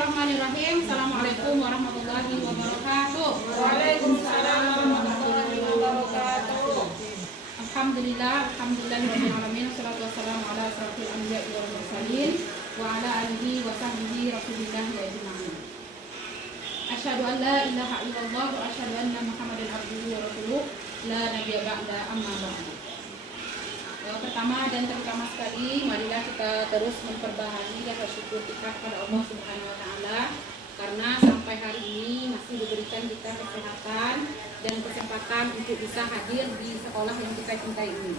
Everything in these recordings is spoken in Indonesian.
Bismillahirrahmanirrahim. Assalamualaikum warahmatullahi wabarakatuh. Waalaikumsalam warahmatullahi wabarakatuh. Alhamdulillahirabbil alamin. Wassalatu wassalamu ala asyrofil anbiya'i wal mursalin wa ala alihi wa sahbihi rasulillah ajma'in. Asyhadu an la ilaha illallah wa asyhadu anna Muhammadan abduhu wa rasuluh la nabiyya ba'da amma ba'du. Pertama dan terutama sekali, marilah kita terus memperbaharui rasa syukur kita kepada Allah Subhanahu wa taala karena sampai hari ini masih diberikan kita kesehatan dan kesempatan untuk bisa hadir di sekolah yang kita cintai ini.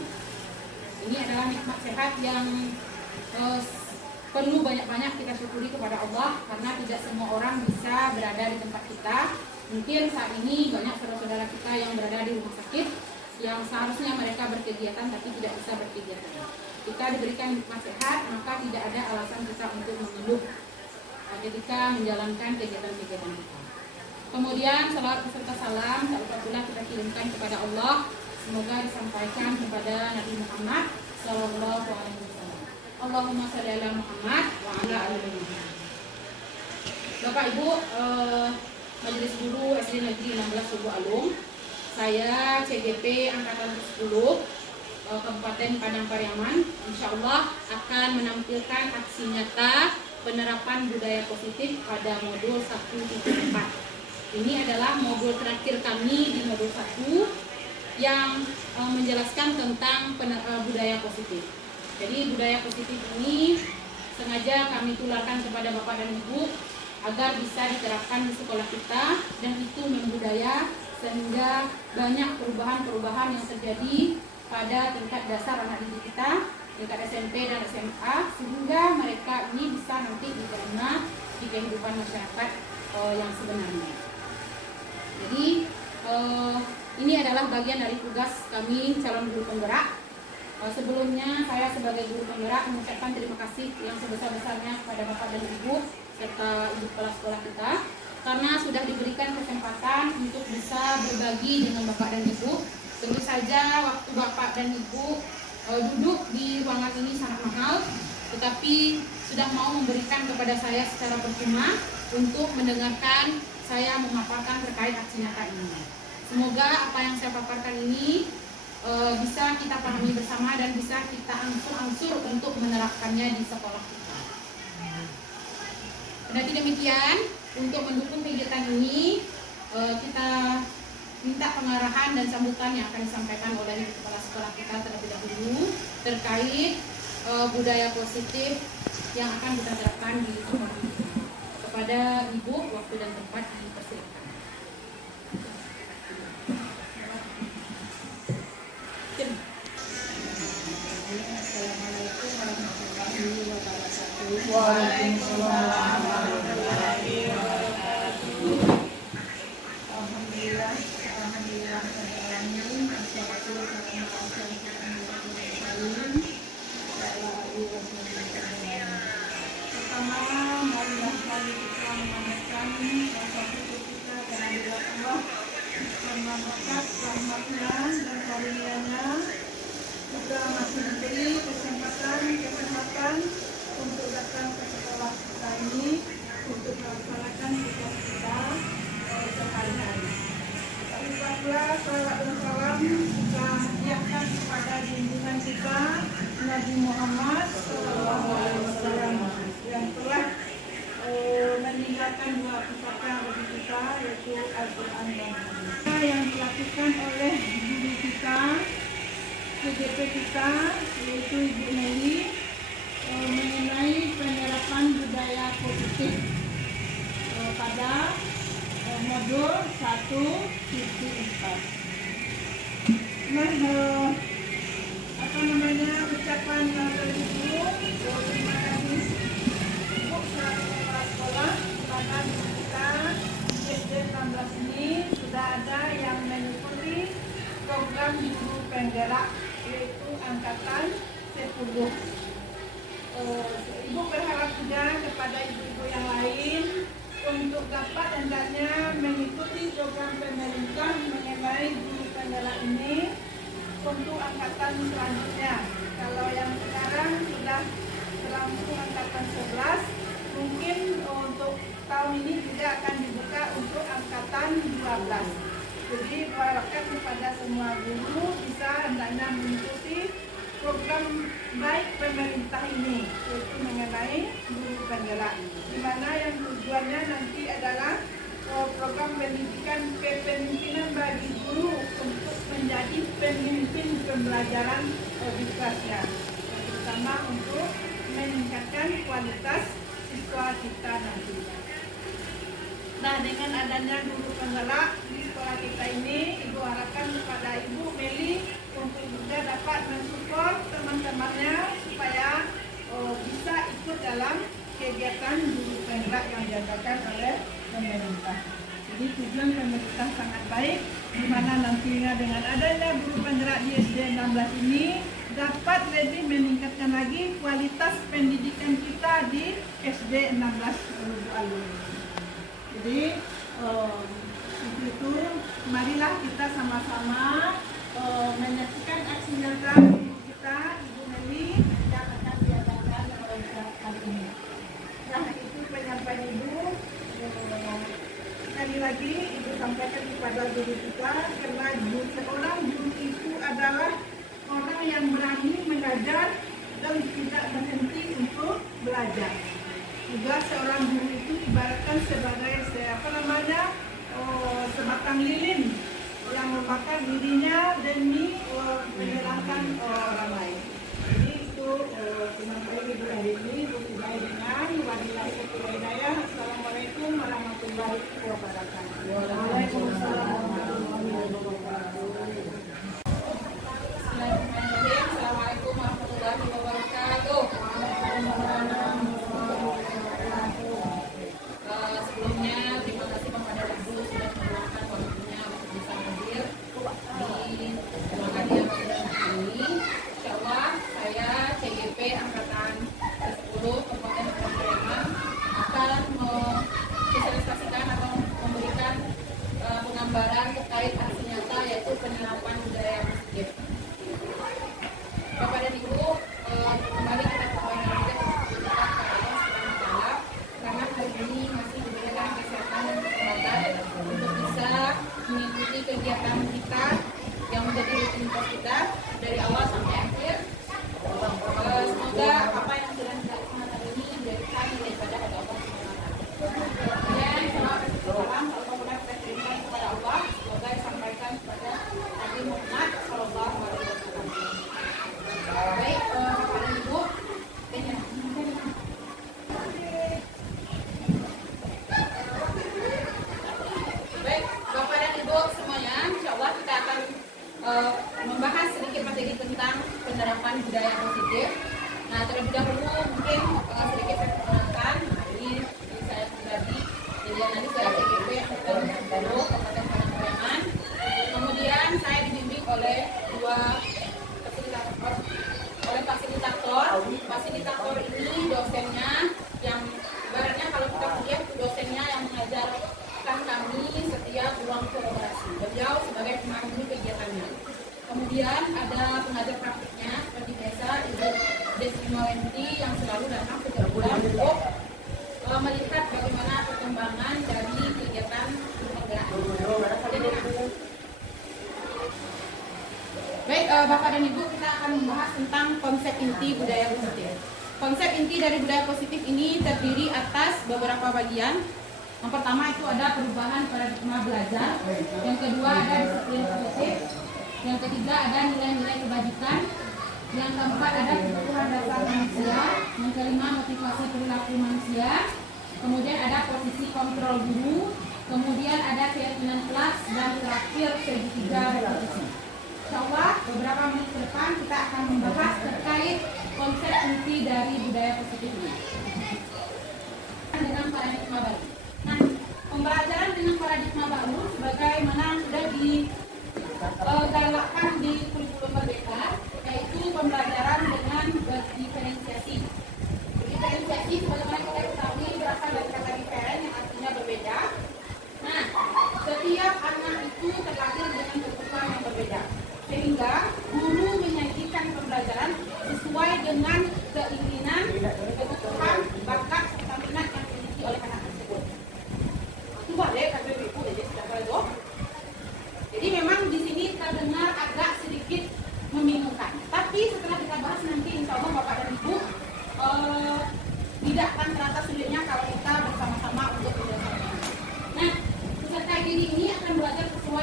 Ini adalah nikmat sehat yang perlu banyak-banyak kita syukuri kepada Allah karena tidak semua orang bisa berada di tempat kita. Mungkin saat ini banyak saudara-saudara kita yang berada di rumah sakit yang seharusnya mereka berkegiatan tapi tidak bisa berkegiatan. Kita diberikan nikmat sehat, maka tidak ada alasan kita untuk mengeluh ketika menjalankan kegiatan-kegiatan kita. Kemudian salawat beserta salam tak lupa pula kita kirimkan kepada Allah, semoga disampaikan kepada Nabi Muhammad sallallahu alaihi wasallam. Allahumma shalli ala Muhammad wa ala ali Muhammad. Bapak Ibu, Majelis Guru SD Negeri 16 Subu Alung, saya CGP Angkatan 10 Kabupaten Padang Pariaman, insya Allah akan menampilkan aksi nyata penerapan budaya positif pada modul 1.4. Ini adalah modul terakhir kami di modul 1 yang menjelaskan tentang budaya positif. Jadi budaya positif ini sengaja kami tularkan kepada Bapak dan Ibu agar bisa diterapkan di sekolah kita dan itu membudaya sehingga banyak perubahan-perubahan yang terjadi pada tingkat dasar anak didik kita, tingkat SMP dan SMA, sehingga mereka ini bisa nanti diterima di kehidupan masyarakat yang sebenarnya. Jadi ini adalah bagian dari tugas kami calon guru penggerak. Sebelumnya saya sebagai guru penggerak mengucapkan terima kasih yang sebesar-besarnya kepada Bapak dan Ibu serta ibu kepala sekolah kita karena sudah diberikan kesempatan untuk bisa berbagi dengan Bapak dan Ibu. Tentu saja waktu Bapak dan Ibu duduk di ruangan ini sangat mahal, tetapi sudah mau memberikan kepada saya secara percuma untuk mendengarkan saya memaparkan terkait aksi nyata ini. Semoga apa yang saya paparkan ini bisa kita pahami bersama dan bisa kita angsur-angsur untuk menerapkannya di sekolah kita. Kendati demikian, untuk mendukung kegiatan ini kita minta pengarahan dan sambutan yang akan disampaikan oleh kepala sekolah kita terlebih dahulu terkait budaya positif yang akan kita terapkan di sekolah kita. Kepada Ibu, waktu dan tempat dipersilakan. Assalamualaikum warahmatullahi wabarakatuh. Waalaikumsalam warahmatullahi wabarakatuh. Alhamdulillah, alhamdulillah alamin. Wassalatu wassalamu ala asyrofil anbiya'i wal mursalin. Pertama, marilah kita memanjatkan rasa syukur kita kehadirat Allah karena berkat rahmatnya dan karunia-Nya kita masih diberi kesempatan untuk datang ke sekolah kita ini untuk melaksanakan tugas kita sehari-hari. Tak lupa pula salawat dan salam kita hadiahkan kepada junjungan kita Nabi Muhammad SAW yang telah meninggalkan dua pusaka bagi kita, yaitu Al-Quran dan Hadis yang dilakukan oleh guru kita, CGP kita, yaitu Ibu Nelly, mengenai penerapan budaya positif pada modul 1.4. Nah, ucapan terlebih dulu, terima kasih Ibu selaku kepala sekolah kepada kita SD 16 ini sudah ada yang mengikuti program guru penggerak yaitu angkatan 10. Ibu berharap juga kepada ibu-ibu yang lain untuk dapat hendaknya mengikuti program pemerintah mengenai guru penggerak ini untuk angkatan selanjutnya. Kalau yang sekarang sudah terlangsung angkatan 11, mungkin untuk tahun ini juga akan dibuka untuk angkatan 12. Jadi diharapkan kepada semua guru bisa hendaknya mengikuti program baik pemerintah ini, yaitu mengenai guru penggerak, di mana yang tujuannya nanti adalah program pendidikan kepemimpinan bagi guru untuk menjadi pemimpin pembelajaran di kelasnya, terutama untuk meningkatkan kualitas siswa kita nanti. Nah, dengan adanya guru penggerak di sekolah kita ini, Ibu harapkan kepada Ibu Meli untuk juga dapat mensupport teman-temannya supaya bisa ikut dalam kegiatan guru penggerak yang diadakan oleh pemerintah. Jadi tujuan pemerintah sangat baik, di mana nantinya dengan adanya guru penggerak di SD 16 ini dapat lebih meningkatkan lagi kualitas pendidikan kita di SD 16 Lubuk Alun. Jadi itu marilah kita sama-sama menyaksikan aksi nyata kita Ibu Meli yang akan diadakan kali ini. Nah, itu penyampaian Ibu. Sekali lagi Ibu sampaikan kepada guru kita, karena seorang guru itu adalah orang yang berani mengajar dan tidak berhenti untuk belajar. Juga seorang guru itu ibaratkan sebagai sebatang lilin yang membakar dirinya demi menyenangkan orang lain. Jadi itu penyampaian Ibu hari ini. Berhubungan dengan wabillahi taufiq wal hidayah. Assalamualaikum warahmatullahi wabarakatuh. Waalaikumsalam warahmatullahi wabarakatuh. Bismillahirrahmanirrahim. Assalamualaikum warahmatullahi wabarakatuh. Sebelumnya terima kasih kepada Ibu sudah meluangkan waktunya untuk bisa hadir di ruangan yang pada hari ini. Insyaallah saya CGP Angkatan ke-10 Kabupaten Sleman akan mensosialisasikan atau memberikan penggambaran terkait aksi nyata yaitu penerapan budaya positif. Bapak dan Ibu, kembali kita kembali karena hari ini masih diberikan kesehatan dan kesempatan untuk bisa mengikuti kegiatan kita yang menjadi rutinitas kita dari awal sampai akhir. Semoga apa yang sudah kita laksanakan ini menjadikan daripada Allah SWT. Dan salam alhamdulillah kita kirimkan kepada Allah, semoga disampaikan kepada Nabi Muhammad SAW. Baik, Bapak dan Ibu, baik, Bapak dan Ibu semuanya, insyaallah kita akan membahas sedikit materi tentang penerapan budaya positif. Nah, terlebih dahulu mungkin sedikit saya perkenalkan. Ini saya pribadi, jadi nanti saya CGP Angkatan 10 Kabupaten Sleman. Kemudian saya dibimbing oleh dua fasilitator ini dosennya yang ibaratnya kalau kita kuliah itu dosennya yang mengajarkan kami setiap ruang kolaborasi. Beliau sebagai pemandu kegiatannya. Kemudian ada pengajar praktiknya seperti biasa Ibu Desi Mawenti yang selalu datang setiap bulan untuk melihat bagaimana perkembangan dari kegiatan penggerak. Baik, Bapak dan Ibu, kita akan membahas tentang konsep inti budaya positif. Konsep inti dari budaya positif ini terdiri atas beberapa bagian. Yang pertama itu ada perubahan paradigma belajar. Yang kedua ada disiplin positif. Yang ketiga ada nilai-nilai kebajikan. Yang keempat ada kebutuhan dasar manusia. Yang kelima motivasi perilaku manusia. Kemudian ada posisi kontrol guru. Kemudian ada keyakinan kelas. Dan terakhir segitiga repetisi. Insyaallah beberapa menit ke depan kita akan membahas terkait konsep inti dari budaya positif ini dengan paradigma baru. Nah, pembelajaran dengan paradigma baru sebagaimana sudah digalakkan di kurikulum merdeka, yaitu pembelajaran dengan berdiferensiasi. Berdiferensiasi sebagaimana kita ketahui berasal dari kata different yang artinya berbeda. Nah, setiap anak itu terlahir dengan kebutuhan yang berbeda. Sehingga guru menyajikan pembelajaran sesuai dengan keinginan, kebutuhan, bakat, serta minat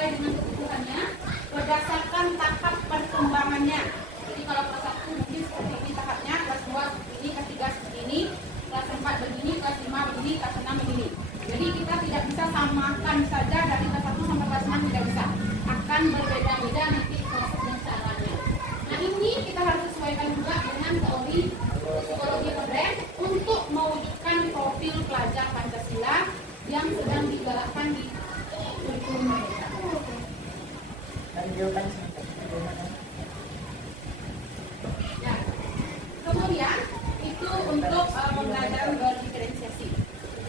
sesuai dengan kebutuhannya berdasarkan tahap perkembangannya. Jadi kalau kelas 1 mungkin seperti ini tahapnya, kelas 2 seperti ini, kelas 3 seperti ini, kelas 4 begini, kelas 5 begini, kelas 6 begini. Jadi kita tidak bisa samakan saja dari kelas 1 sampai kelas 6, tidak bisa. Akan berbeda-beda nanti proses dan caranya. Nah ini kita harus sesuaikan juga dengan teori psikologi modern untuk mewujudkan profil pelajar Pancasila yang sedang digalakkan di kurikulum mereka. Nah, kemudian itu untuk pembelajaran berdiferensiasi.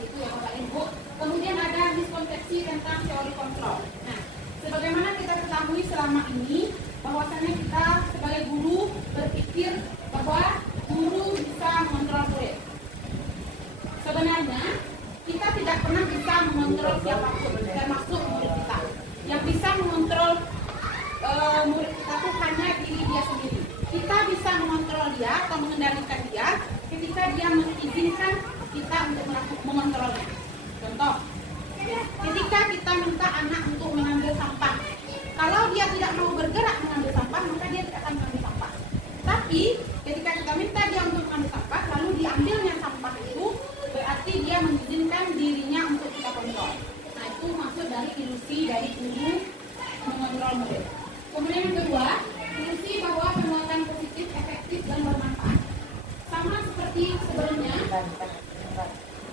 Itu yang Bapak Ibu. Kemudian ada miskonsepsi tentang teori kontrol. Nah, sebagaimana kita ketahui selama ini bahwasannya kita sebagai guru berpikir bahwa guru bisa mengontrol murid. Sebenarnya kita tidak pernah bisa mengontrol siapapun, termasuk murid kita. Yang bisa mengontrol murid kita itu hanya diri dia sendiri. Kita bisa mengontrol dia atau mengendalikan dia ketika dia mengizinkan kita untuk mengontrolnya. Contoh, ketika kita minta anak untuk mengambil sampah, kalau dia tidak mau bergerak mengambil sampah, maka dia tidak akan mengambil sampah. Tapi ketika kita minta dia untuk mengambil sampah, lalu diambilnya sampah itu, berarti dia mengizinkan dirinya untuk kita kontrol. Nah itu maksud dari ilusi dari guru mengontrol murid. Kemudian yang kedua, ilusi bahwa penguatan positif, efektif, dan bermanfaat. Sama seperti sebelumnya,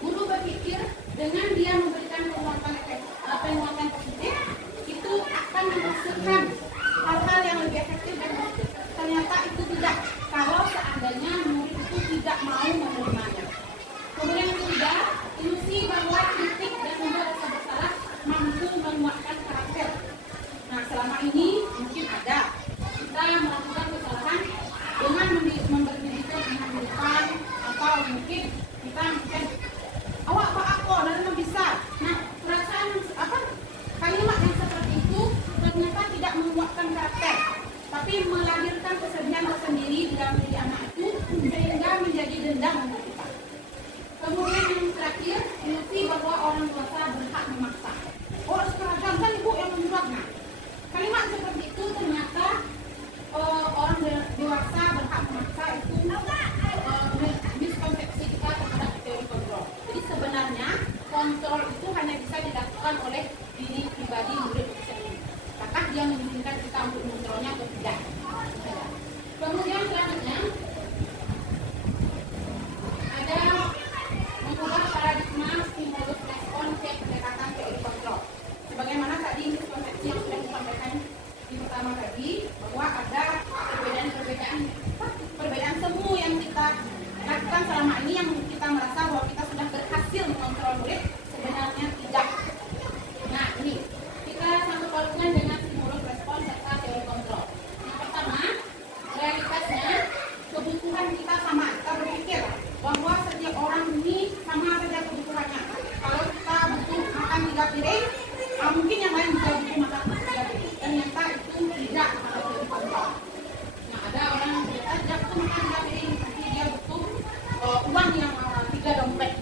guru berpikir dengan dia memberikan penguatan positif, itu akan menghasilkan hal-hal yang lebih efektif dan positif. Ternyata itu tidak, kalau seandainya murid itu tidak mau menerimanya. Kemudian yang ketiga, ilusi bahwa kritik dan membuat rasa bersalah mampu menguatkan karakter. Nah selama ini mungkin ada kita melakukan kesalahan dengan memberikan penghambatan atau mungkin kita mungkin awak pak aku dan bisa. Nah perasaan kalimat yang seperti itu ternyata tidak menguatkan karakter, tapi melahirkan kesedihan tersendiri di dalam diri anak itu sehingga menjadi dendam untuk kita. Kemudian yang terakhir, ilusi bahwa orang dewasa berhak memaksa. Oh sekarang kan ibu yang menyuruh. Nah, kalimat seperti itu ternyata orang dewasa berhak memaksa itu miskonsepsi kita terhadap teori kontrol. Jadi sebenarnya kontrol itu hanya bisa dilakukan oleh diri pribadi murid itu sendiri. Apakah dia mengizinkan kita untuk mengontrolnya atau tidak? Kemudian selanjutnya ada mengubah paradigma stimulus respon ke pendekatan teori kontrol. Sebagaimana tadi miskonsepsi yang sudah disampaikan di pertama tadi, bahwa ada perbedaan semu yang kita lakukan selama ini yang kita merasa bahwa kita sudah berhasil mengontrol murid, sebenarnya tidak. Nah ini kita satu pautkan dengan stimulus respon serta teori kontrol. Yang pertama, realitasnya kebutuhan kita sama. Kita berpikir bahwa setiap orang ini sama saja kebutuhannya. Kalau kita butuh makan 3 piring, mungkin yang lain juga butuh makan 3 piring. Ternyata itu tidak kalau teori kontrol. Nah ada orang yang ternyata tidak butuh makan 3 piring, tapi dia butuh uang yang 3 dompet.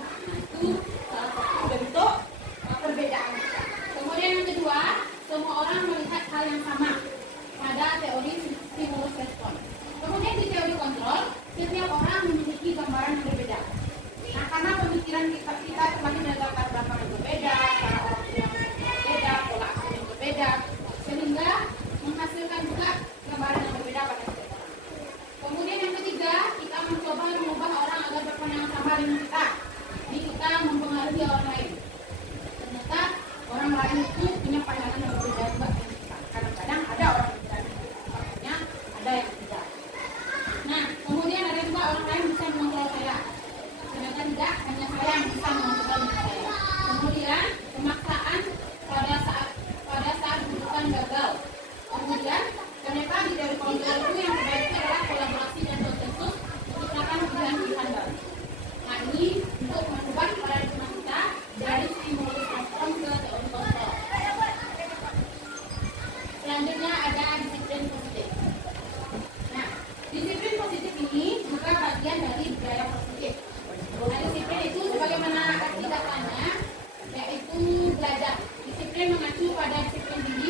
Nah itu salah satu bentuk perbedaan. Kemudian yang kedua, semua orang melihat hal yang sama pada teori stimulus respon. Kemudian di teori kontrol, setiap orang memiliki gambaran yang berbeda. Nah, karena pemikiran kita terlahir dari latar belakang yang berbeda, cara orang tua yang berbeda, pola asuh yang berbeda, sehingga menghasilkan juga gambaran yang berbeda pada setiap orang. Kemudian yang ketiga, kita mencoba mengubah orang agar berpandangan sama dengan kita. Jadi kita mempengaruhi orang lain. Ternyata orang lain itu punya pandangan yang berbeda juga dengan kita. Kadang-kadang ada orang yang tidak, makanya ada yang tidak. Nah, kemudian ada juga orang lain bisa mengontrol saya. Sedangkan tidak, hanya saya yang bisa mengontrol saya. Kemudian pemaksaan pada saat kebutuhan gagal. Kemudian ternyata di teori kontrol itu yang terbaik adalah kolaborasi dan konsensus menciptakan pilihan-pilihan baru. Nah ini untuk mengubah paradigma kita dari stimulus respon ke teori kontrol. Selanjutnya ada disiplin positif. Nah, disiplin positif ini juga bagian dari budaya positif. Nah, disiplin itu sebagaimana arti katanya, yaitu belajar. Disiplin mengacu pada disiplin diri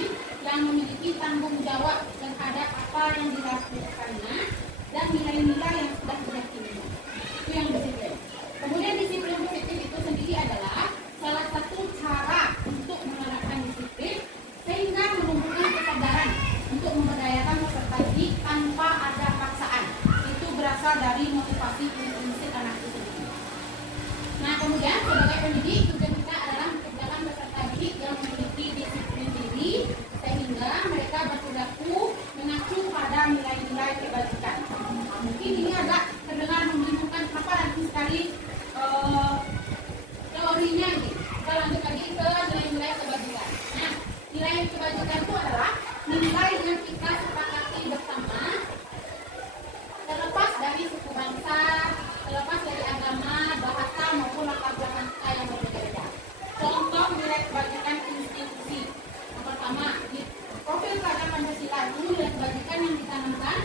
kemudian sebagai pendidik tujuan kita adalah menciptakan peserta didik yang memiliki disiplin diri sehingga mereka berperilaku mengacu pada nilai-nilai kebajikan. Mungkin ini agak terdengar membingungkan kenapa nanti sekali teorinya ini. Kita lanjut lagi ke nilai-nilai kebajikan. Nah, nilai kebajikan itu adalah nilai yang kita sepakati bersama terlepas dari suku bangsa, terlepas dari agama, bahasa maupun latar belakang kita yang berbeda-beda. Contoh nilai kebajikan institusi. Yang pertama, di profil Praja Pancasila itu nilai kebajikan yang ditanamkan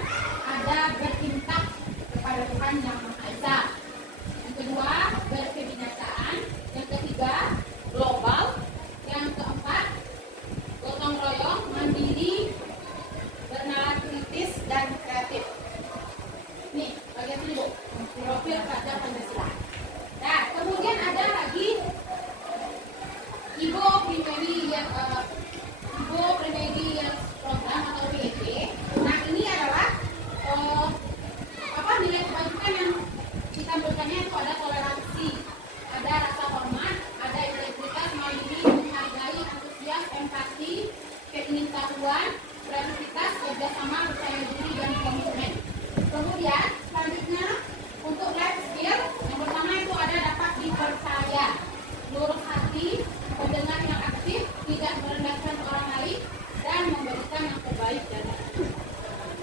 ada bertindak kepada Tuhan Yang Maha Esa. Yang kedua, berkebinekaan. Yang ketiga, global. Yang keempat, gotong royong, mandiri, bernalar kritis dan kreatif. Nih, bagian ini Bu, profil Praja Pancasila. Nah, kemudian ada lagi Ibu Primary Program atau PEP. Nah, ini adalah nilai kebajikan yang ditampilkannya itu ada toleransi, ada rasa hormat, ada integritas, mandiri, menghargai, antusias, empati, keingintahuan, kreativitas, kerjasama, percaya diri, dan komitmen. Kemudian selanjutnya untuk life skill, yang pertama itu ada dapat dipercaya, lurus hati, pendengar yang aktif, tidak merendahkan orang lain, dan memberikan yang terbaik dari itu.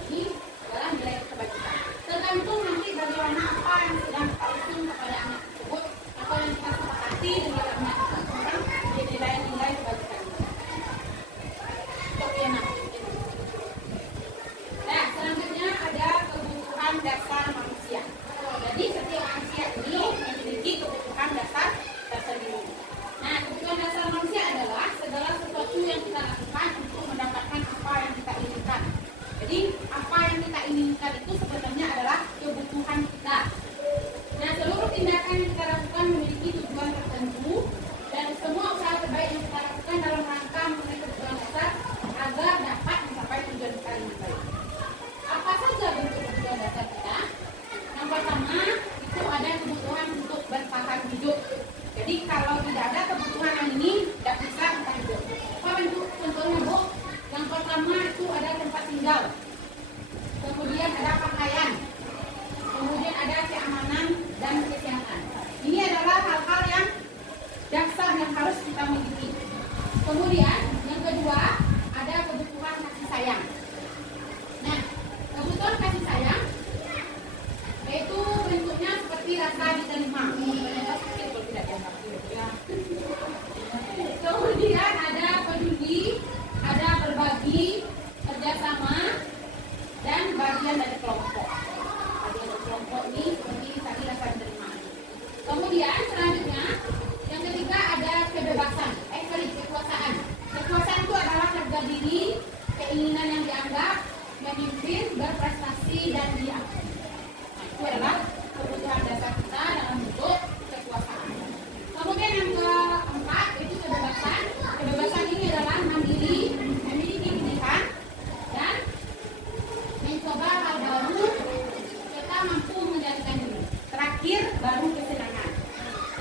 Ini adalah nilai kebajikan. Tergantung nanti bagaimana apa yang sedang kita usung kepada anak tersebut atau yang kita sepakati dengan anak kita tentang nilai-nilai kebajikan. Untuk yang nanti. Nah, selanjutnya ada kebutuhan dasar manusia. Jadi setiap manusia ini memiliki kebutuhan dasar tersendiri. Nah, kebutuhan dasar manusia adalah segala sesuatu yang kita lakukan untuk mendapatkan apa yang kita inginkan. Jadi apa yang kita inginkan itu sebenarnya adalah kebutuhan kita. Nah, seluruh tindakan yang kita lakukan memiliki tujuan tertentu dan semua usaha terbaik yang kita lakukan dalam rangka memenuhi kebutuhan dasar agar dapat mencapai tujuan kita yang baik. Apa saja bentuk kebutuhan dasar kita? Yang pertama itu ada kebutuhan untuk bertahan hidup. Jadi kalau tidak ada kebutuhan yang ini tidak bisa bertahan hidup. Apa bentuk contohnya Bu? Yang pertama itu ada tempat tinggal, kemudian ada pakaian, kemudian ada keamanan dan kesehatan. Ini adalah hal-hal yang dasar yang harus kita miliki. Kemudian yang kedua ada kebutuhan kasih sayang. Nah, kebutuhan kasih sayang yaitu bentuknya seperti rasa diterima. Kemudian ada peduli, ada berbagi, kerjasama, dan bagian dari kelompok. Bagian dari kelompok ini seperti tadi rasa diterima. Kemudian selanjutnya yang ketiga ada kebebasan, kekuasaan. Kekuasaan itu adalah harga diri, keinginan yang dianggap, memimpin, berprestasi, dan diakui. Nah, itu adalah kebutuhan dasar kita dalam bentuk kekuasaan. Kemudian yang keempat itu kebebasan. Kebebasan ini adalah mandiri, memiliki pilihan, dan mencoba hal baru serta mampu mengendalikan diri. Terakhir baru kesenangan.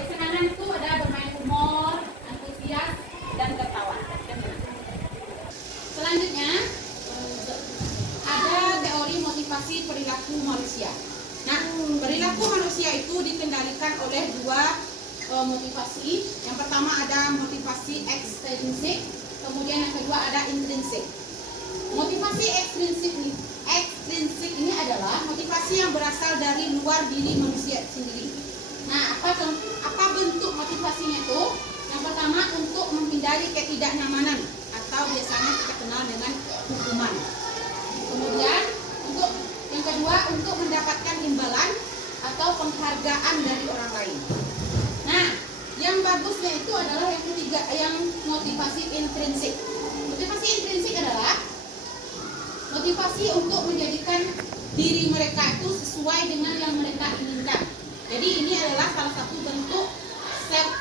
Kesenangan itu ada bermain humor, antusias, dan tertawa. Selanjutnya ada teori motivasi perilaku manusia. Nah, perilaku manusia itu dikendalikan oleh dua motivasi. Yang pertama ada motivasi ekstrinsik, kemudian yang kedua ada intrinsik. Motivasi ekstrinsik ini adalah motivasi yang berasal dari luar diri manusia sendiri. Nah, apa bentuk motivasinya itu? Yang pertama untuk menghindari ketidaknyamanan atau biasanya kita kenal dengan hukuman. Kemudian untuk yang kedua untuk mendapatkan imbalan atau penghargaan dari orang lain. Nah, yang bagusnya itu adalah yang ketiga, yang motivasi intrinsik. Motivasi intrinsik adalah motivasi untuk menjadikan diri mereka itu sesuai dengan yang mereka inginkan. Jadi ini adalah salah satu bentuk self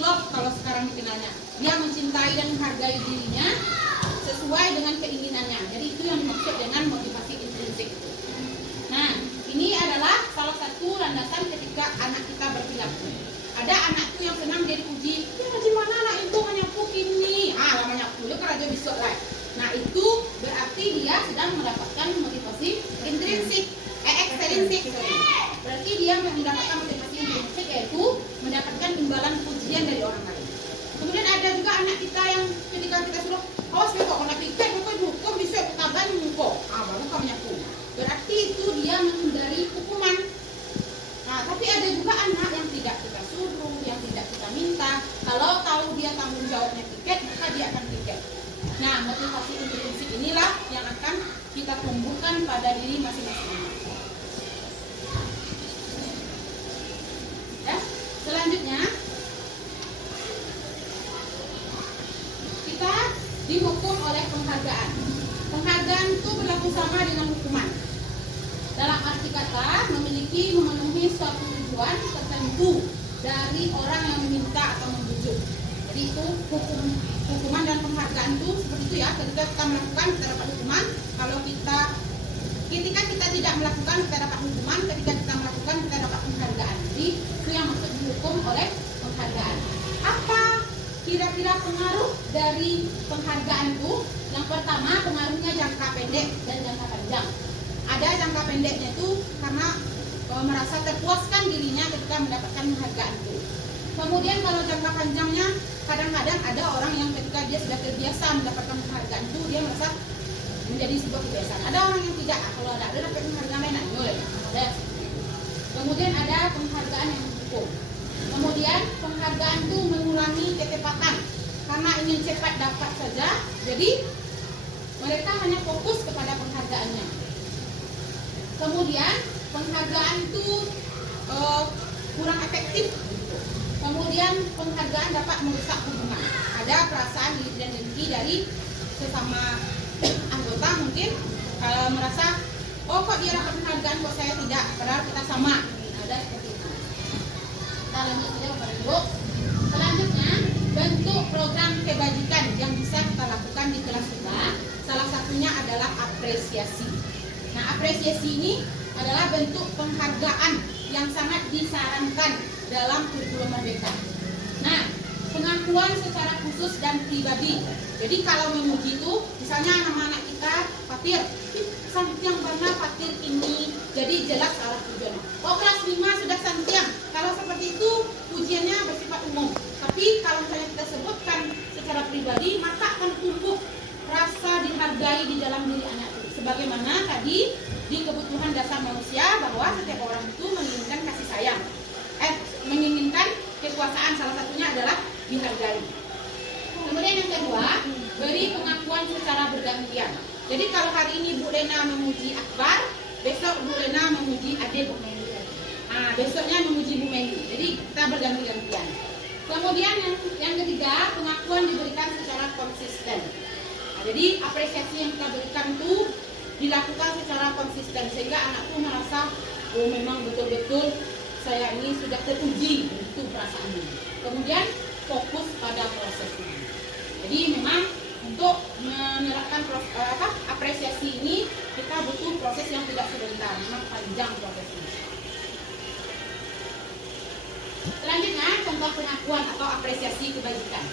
love kalau sekarang dikenalnya. Dia mencintai dan menghargai dirinya sesuai dengan keinginannya. Jadi itu yang dimaksud dengan motivasi intrinsik. Nah, ini adalah salah satu landasan ketika anak kita berperilaku. Ada mendapatkan motivasi ekstrinsik. Berarti dia mendapatkan motivasi intrinsik, yaitu mendapatkan imbalan pujian dari orang lain. Kemudian ada juga anak kita yang ketika kita suruh, awas besok kena piket, pokoknya dihukum bisa ketaban muka, baru kamu nyaku. Berarti itu dia menghindari hukuman. Nah, tapi ada juga anak yang tidak kita suruh, yang tidak kita minta. Kalau tahu dia tanggung jawabnya piket, maka dia akan piket. Nah, motivasi intrinsik inilah yang akan kita tumbuhkan pada diri masing-masing. Ya, selanjutnya kita dihukum oleh penghargaan. Penghargaan itu berlaku sama dengan hukuman. Dalam arti kata memenuhi suatu tujuan tertentu dari orang yang meminta atau membujuk. Jadi itu hukuman dan penghargaan itu seperti itu ya. Ketika kita melakukan kita dapat hukuman. Kalau ketika kita tidak melakukan kita dapat hukuman. Ketika kita melakukan kita dapat penghargaan. Jadi itu yang maksud dihukum oleh penghargaan. Apa kira-kira pengaruh dari penghargaan itu? Yang pertama, pengaruhnya jangka pendek dan jangka panjang. Ada jangka pendeknya itu karena merasa terpuaskan dirinya ketika mendapatkan penghargaan itu. Kemudian kalau jangka panjangnya, kadang-kadang ada orang yang ketika dia sudah terbiasa mendapatkan penghargaan itu, dia merasa menjadi sebuah kebiasaan. Ada orang yang tidak, kalau ada dapat penghargaan lain nyol. Kemudian ada penghargaan yang mendukung. Kemudian penghargaan itu mengurangi ketepatan karena ingin cepat dapat saja. Jadi mereka hanya fokus kepada penghargaannya. Kemudian penghargaan itu kurang efektif. Kemudian penghargaan dapat merusak hubungan. Ada perasaan iri dan dengki dari sesama anggota mungkin merasa, oh kok dia dapat penghargaan kok saya tidak, padahal kita sama. Ada seperti itu. Kita lanjut saja kepada Ibu. Selanjutnya, bentuk program kebajikan yang bisa kita lakukan di kelas kita. Salah satunya adalah apresiasi. Nah, apresiasi ini adalah bentuk penghargaan yang sangat disarankan dalam kurikulum Merdeka. Nah, pengakuan secara khusus dan pribadi. Jadi kalau memuji itu, misalnya nama anak kita Fatir, Santiang pernah Fatir ini, jadi jelas salah tujuan. Oh, kelas 5 sudah Santiang. Kalau seperti itu, pujiannya bersifat umum. Tapi kalau misalnya kita sebutkan secara pribadi, maka akan tumbuh rasa dihargai di dalam diri anak itu. Sebagaimana tadi di kebutuhan dasar manusia bahwa setiap orang itu menginginkan kasih sayang, menginginkan kekuasaan, salah satunya adalah dihargai. Kemudian yang kedua, beri pengakuan secara bergantian. Jadi kalau hari ini Bu Lena memuji Akbar, besok Bu Lena memuji adik Bu Meli. Besoknya memuji Bu Meli. Jadi kita berganti-gantian. Kemudian yang ketiga, pengakuan diberikan secara konsisten. Jadi apresiasi yang kita berikan itu dilakukan secara konsisten sehingga anak itu merasa, oh memang betul-betul saya ini sudah teruji, itu perasaannya. Kemudian fokus pada prosesnya. Jadi memang untuk menerapkan apresiasi ini kita butuh proses yang tidak sebentar, memang panjang prosesnya. Selanjutnya contoh pengakuan atau apresiasi kebajikan.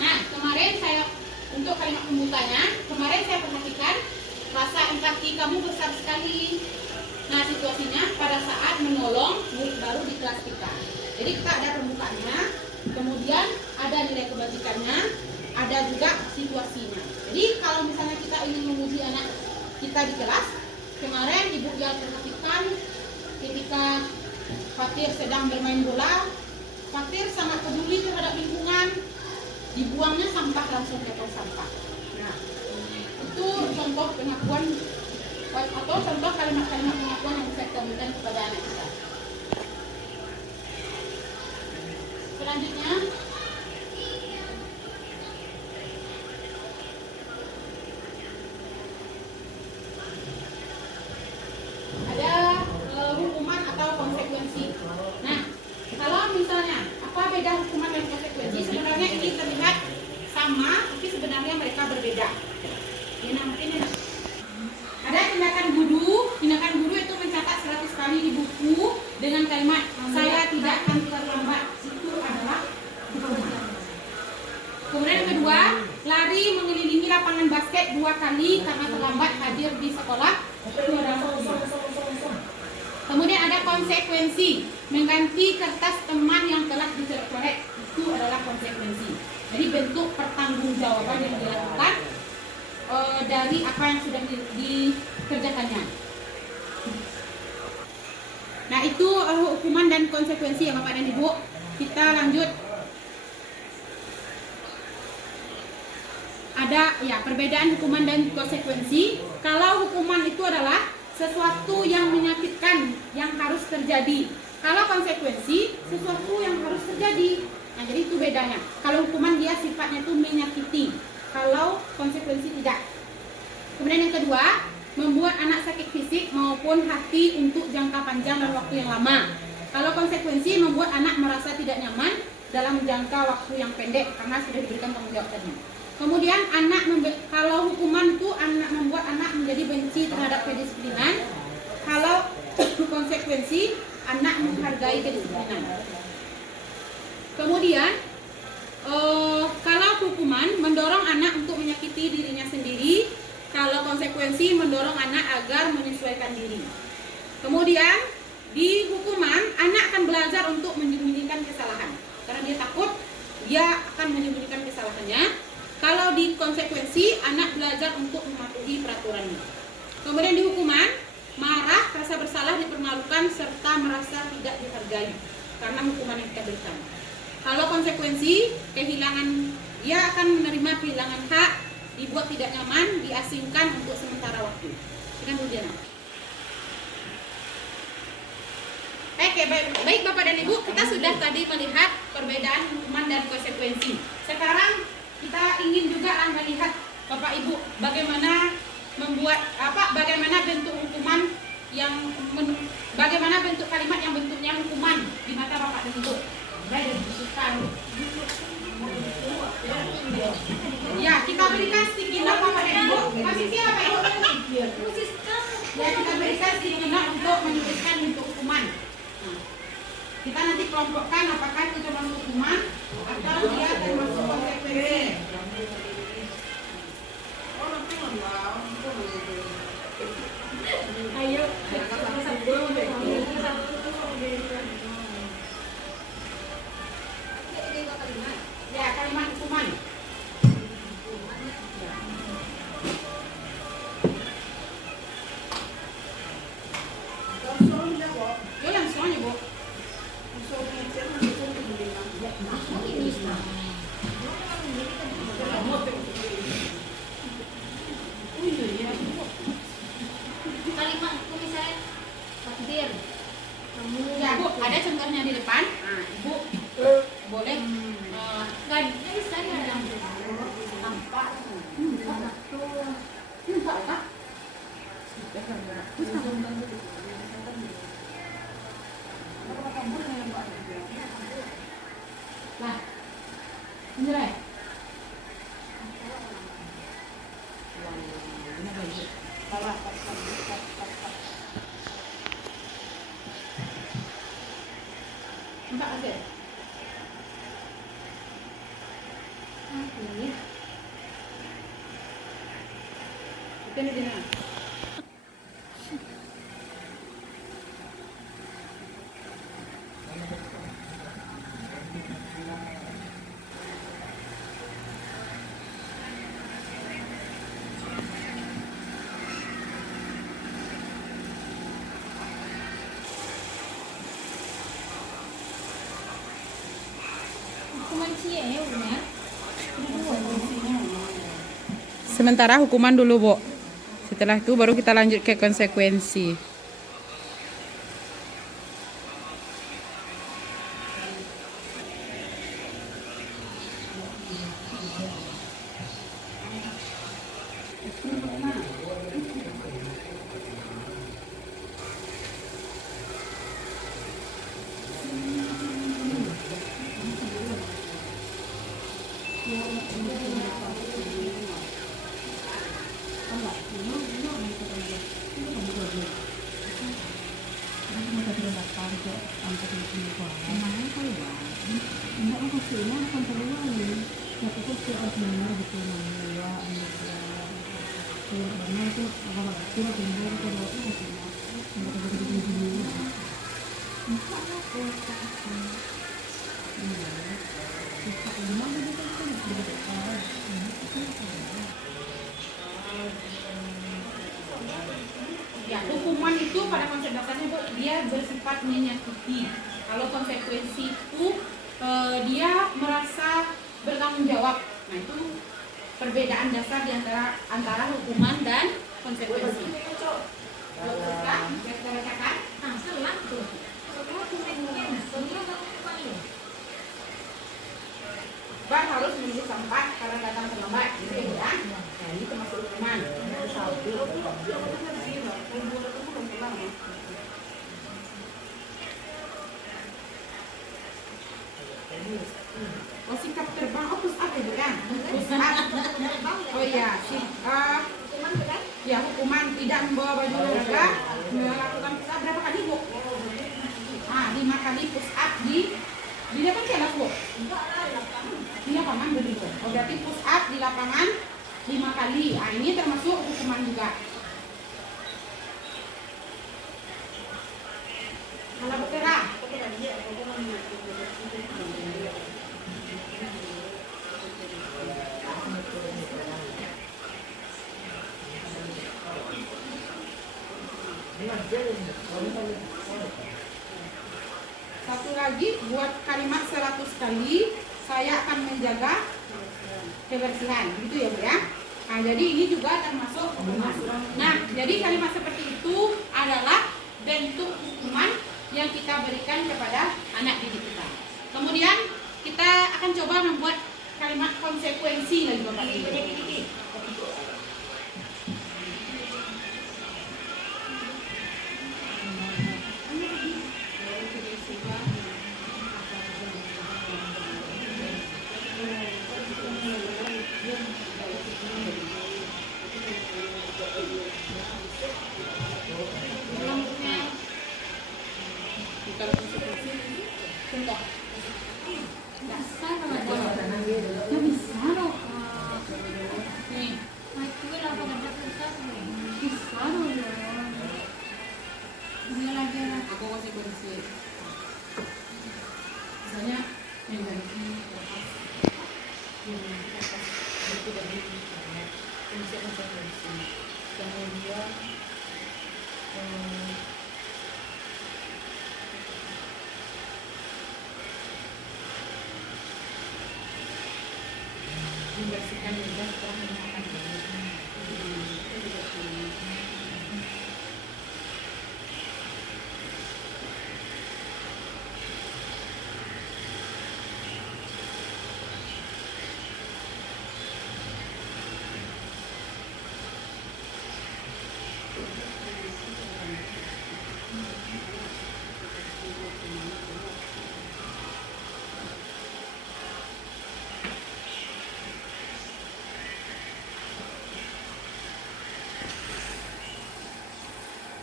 Nah, kemarin saya untuk kalimat pembukanya, kemarin saya perhatikan rasa empati kamu besar sekali. Nah, situasinya pada saat menolong murid baru di kelas kita. Jadi kita ada pembukaannya, kemudian ada nilai kebajikannya, ada juga situasinya. Jadi kalau misalnya kita ingin memuji anak kita di kelas, kemarin Ibu Yal perhatikan ketika Fatir sedang bermain bola, Fatir sangat peduli terhadap lingkungan, dibuangnya sampah langsung ke tong sampah. Nah, itu contoh pengakuan atau contoh kalimat-kalimat pengakuan yang bisa kita berikan kepada anak kita. Selanjutnya, ada hukuman atau konsekuensi. Nah, kalau misalnya apa beda hukuman dan konsekuensi? Sebenarnya ini terlihat sama, tapi sebenarnya mereka berbeda. Ini mungkin ada tindakan guru itu mencatat 100 kali di buku dengan kalimat saya tidak akan terlambat. Itu adalah kali karena terlambat hadir di sekolah, itu adalah hukuman. Kemudian ada konsekuensi, mengganti kertas teman yang telah dicoret-coret, itu adalah konsekuensi. Jadi bentuk pertanggungjawaban yang dilakukan dari apa yang sudah dikerjakannya. Nah itu hukuman dan konsekuensi ya Bapak dan Ibu. Kita lanjut. Ada ya perbedaan hukuman dan konsekuensi. Kalau hukuman itu adalah sesuatu yang menyakitkan yang harus terjadi. Kalau konsekuensi sesuatu yang harus terjadi. Nah jadi itu bedanya. Kalau hukuman dia sifatnya itu menyakiti. Kalau konsekuensi tidak. Kemudian yang kedua, membuat anak sakit fisik maupun hati untuk jangka panjang dan waktu yang lama. Kalau konsekuensi membuat anak merasa tidak nyaman dalam jangka waktu yang pendek karena sudah diberikan tanggung jawab tadi. Kemudian kalau hukuman itu membuat anak menjadi benci terhadap kedisiplinan. Kalau konsekuensi anak menghargai kedisiplinan. Kemudian kalau hukuman mendorong anak untuk menyakiti dirinya sendiri. Kalau konsekuensi mendorong anak agar menyesuaikan diri. Kemudian di hukuman anak akan belajar untuk menyembunyikan kesalahan karena dia takut dia akan menyembunyikan kesalahannya. Kalau di konsekuensi anak belajar untuk mematuhi peraturannya. Kemudian di hukuman marah, rasa bersalah, dipermalukan serta merasa tidak dihargai karena hukuman yang kita berikan. Kalau konsekuensi kehilangan, dia akan menerima kehilangan hak, dibuat tidak nyaman, diasingkan untuk sementara waktu. Kemudian oke, baik Bapak dan Ibu, kita sudah tadi melihat perbedaan hukuman dan konsekuensi. Sekarang kita ingin juga melihat Bapak Ibu bagaimana bagaimana bentuk hukuman bagaimana bentuk kalimat yang bentuknya hukuman di mata Bapak dan Ibu. Ya, kita berikan sticky note Bapak dan Ibu. Masih siapa Ibu? Ya, kita berikan sticky note untuk menuliskan bentuk hukuman. Kita nanti kelompokkan apakah itu cuma hukuman atau dia termasuk konsekuensi. Ayo, ya kalimat hukuman. Yo langsung aja Bu. Kalimat itu misalnya takdir. Ya Bu, ada contohnya di depan. Nah, Ibu boleh Gak bisa ada nampak. Nah, ini lah. Nampak aja. Itu di mana? Sementara hukuman dulu, Bu. Setelah itu baru kita lanjut ke konsekuensi. Ya, hukuman itu pada konsep dasarnya Bu, dia bersifat menyakiti. Kalau konsekuensi itu dia merasa bertanggung jawab. Nah, itu perbedaan dasar di antara hukuman dan konsekuensi. Kan? Kita bacakan. Nah, salah tuh. Setelah kumennya, sebelum hukuman itu. Bang harus menunggu sampai karena datang terlambat, gitu ya Bu ya. Nah, ini termasuk hukuman. Oh, sikap terbang, oh push up ya Bu ya? Push up. Oh iya, Hukuman berat. ya hukuman tidak membawa baju olahraga, melakukan push up berapa kali Bu? Ah, 5 kali push up di lapangan kelas Bu? Di lapangan begitu. Oh, berarti push up di lapangan 5 kali. Ah, ini termasuk hukuman juga. Kalau bergerak, satu lagi buat kalimat 100 kali saya akan menjaga kebersihan, gitu ya Bu ya. Nah, jadi ini juga termasuk hukuman. Nah, jadi kalimat seperti itu adalah bentuk hukuman yang kita berikan kepada anak didik kita. Kemudian kita akan coba membuat kalimat konsekuensi lagi Bapak Ibu. Contoh. Bisa banget. Ya bisa dong. Nih, Nah, itu lah pada bisa tuh. bisa dong. Ini lagi lah. Aku konsekuensi. Misalnya mengganti lepas itu dari internet, konsekuensi. Kemudian membersihkan lidah setelah menggunakan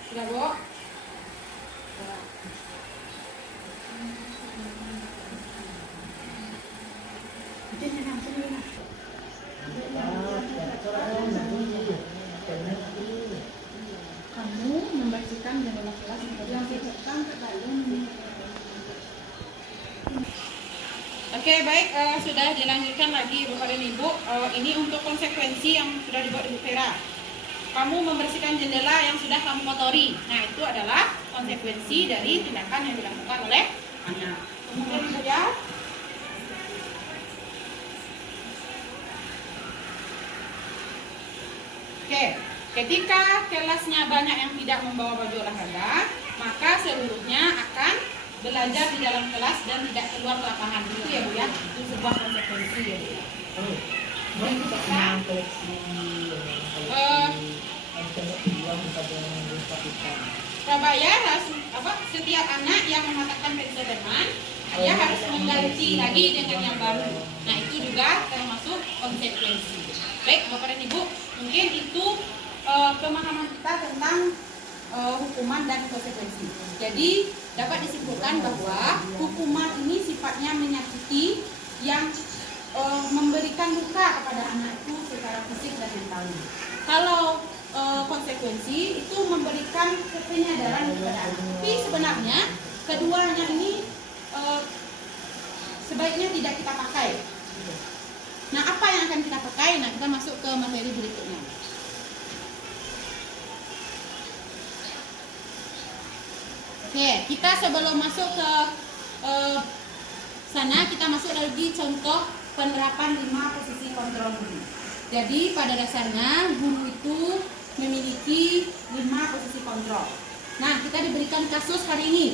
sudah Bu? Kamu membersihkan jendela kelas yang ditekan ke dalam. Oke, baik, sudah dilanjutkan lagi Bapak dan Ibu. Ini untuk konsekuensi yang sudah dibuat Ibu Vera. Kamu membersihkan jendela yang sudah kamu kotori. Nah, itu adalah konsekuensi dari tindakan yang dilakukan oleh anak. Kemudian saja, oke, ketika kelasnya banyak yang tidak membawa baju olahraga, maka seluruhnya akan belajar di dalam kelas dan tidak keluar ke lapangan. Itu ya Bu ya, itu sebuah konsekuensi ya Bu ya. Dan juga Surabaya harus setiap anak yang mematahkan pensil teman, dia harus mengganti lagi dengan yang baru. Nah, itu juga termasuk konsekuensi. Baik Bapak dan Ibu, mungkin itu pemahaman kita tentang hukuman dan konsekuensi. Jadi dapat disimpulkan bahwa hukuman ini sifatnya menyakiti yang memberikan luka kepada anak itu secara fisik dan mental. Kalau konsekuensi itu memberikan penyadaran kepada anak. Tapi sebenarnya keduanya ini sebaiknya tidak kita pakai. Nah, apa yang akan kita pakai? Nah, kita masuk ke materi berikutnya. Oke, kita sebelum masuk ke sana, kita masuk lagi contoh penerapan 5 posisi kontrol guru. Jadi pada dasarnya guru itu memiliki 5 posisi kontrol. Nah, kita diberikan kasus hari ini.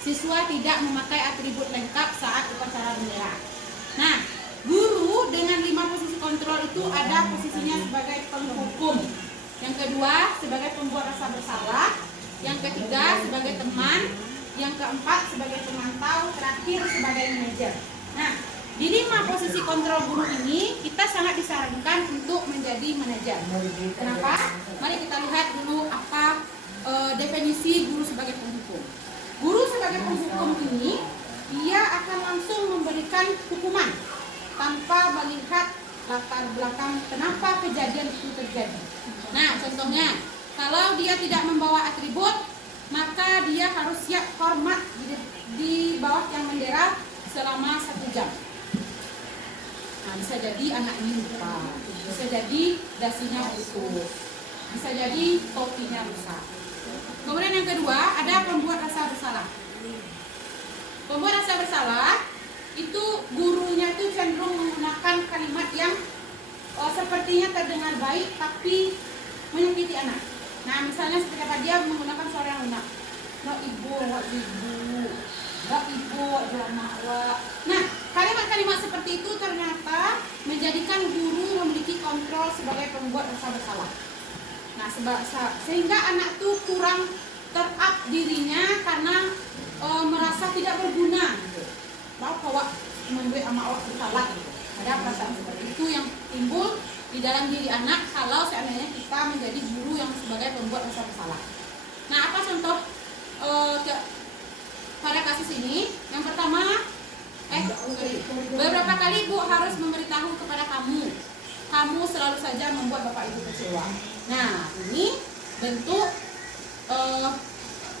Siswa tidak memakai atribut lengkap saat upacara bendera. Nah, guru dengan 5 posisi kontrol itu ada posisinya sebagai penghukum. Yang kedua sebagai pembuat rasa bersalah. Yang ketiga sebagai teman. Yang keempat sebagai pemantau. Terakhir sebagai manajer. Nah, di 5 posisi kontrol guru ini kita sangat disarankan untuk menjadi manajer. Kenapa? Mari kita lihat dulu apa definisi guru sebagai penghukum. Guru sebagai penghukum ini dia akan langsung memberikan hukuman tanpa melihat latar belakang kenapa kejadian itu terjadi. Nah, contohnya kalau dia tidak membawa atribut, maka dia harus siap hormat di bawah tiang bendera selama 1 jam. Nah, bisa jadi anak ini lupa, bisa jadi dasinya utuh, bisa jadi topinya rusak. Kemudian yang kedua ada pembuat rasa bersalah. Pembuat rasa bersalah itu gurunya itu cenderung menggunakan kalimat yang sepertinya terdengar baik tapi menyakiti anak. Nah, misalnya seperti apa, dia menggunakan suara yang lunak. No ibu, wak ibu, wak ibu, drama wak. Nah, kalimat-kalimat seperti itu ternyata menjadikan guru memiliki kontrol sebagai pembuat rasa bersalah. Nah, sehingga anak tuh kurang ter-up dirinya karena merasa tidak berguna gitu. Bahwa membuat ama awak bersalah gitu. Ada perasaan seperti itu yang timbul di dalam diri anak kalau seandainya kita menjadi guru yang sebagai pembuat rasa bersalah. Nah, apa contoh pada kasus ini? Yang pertama, beberapa kali ibu harus memberitahu kepada kamu selalu saja membuat bapak ibu kecewa. Nah, ini bentuk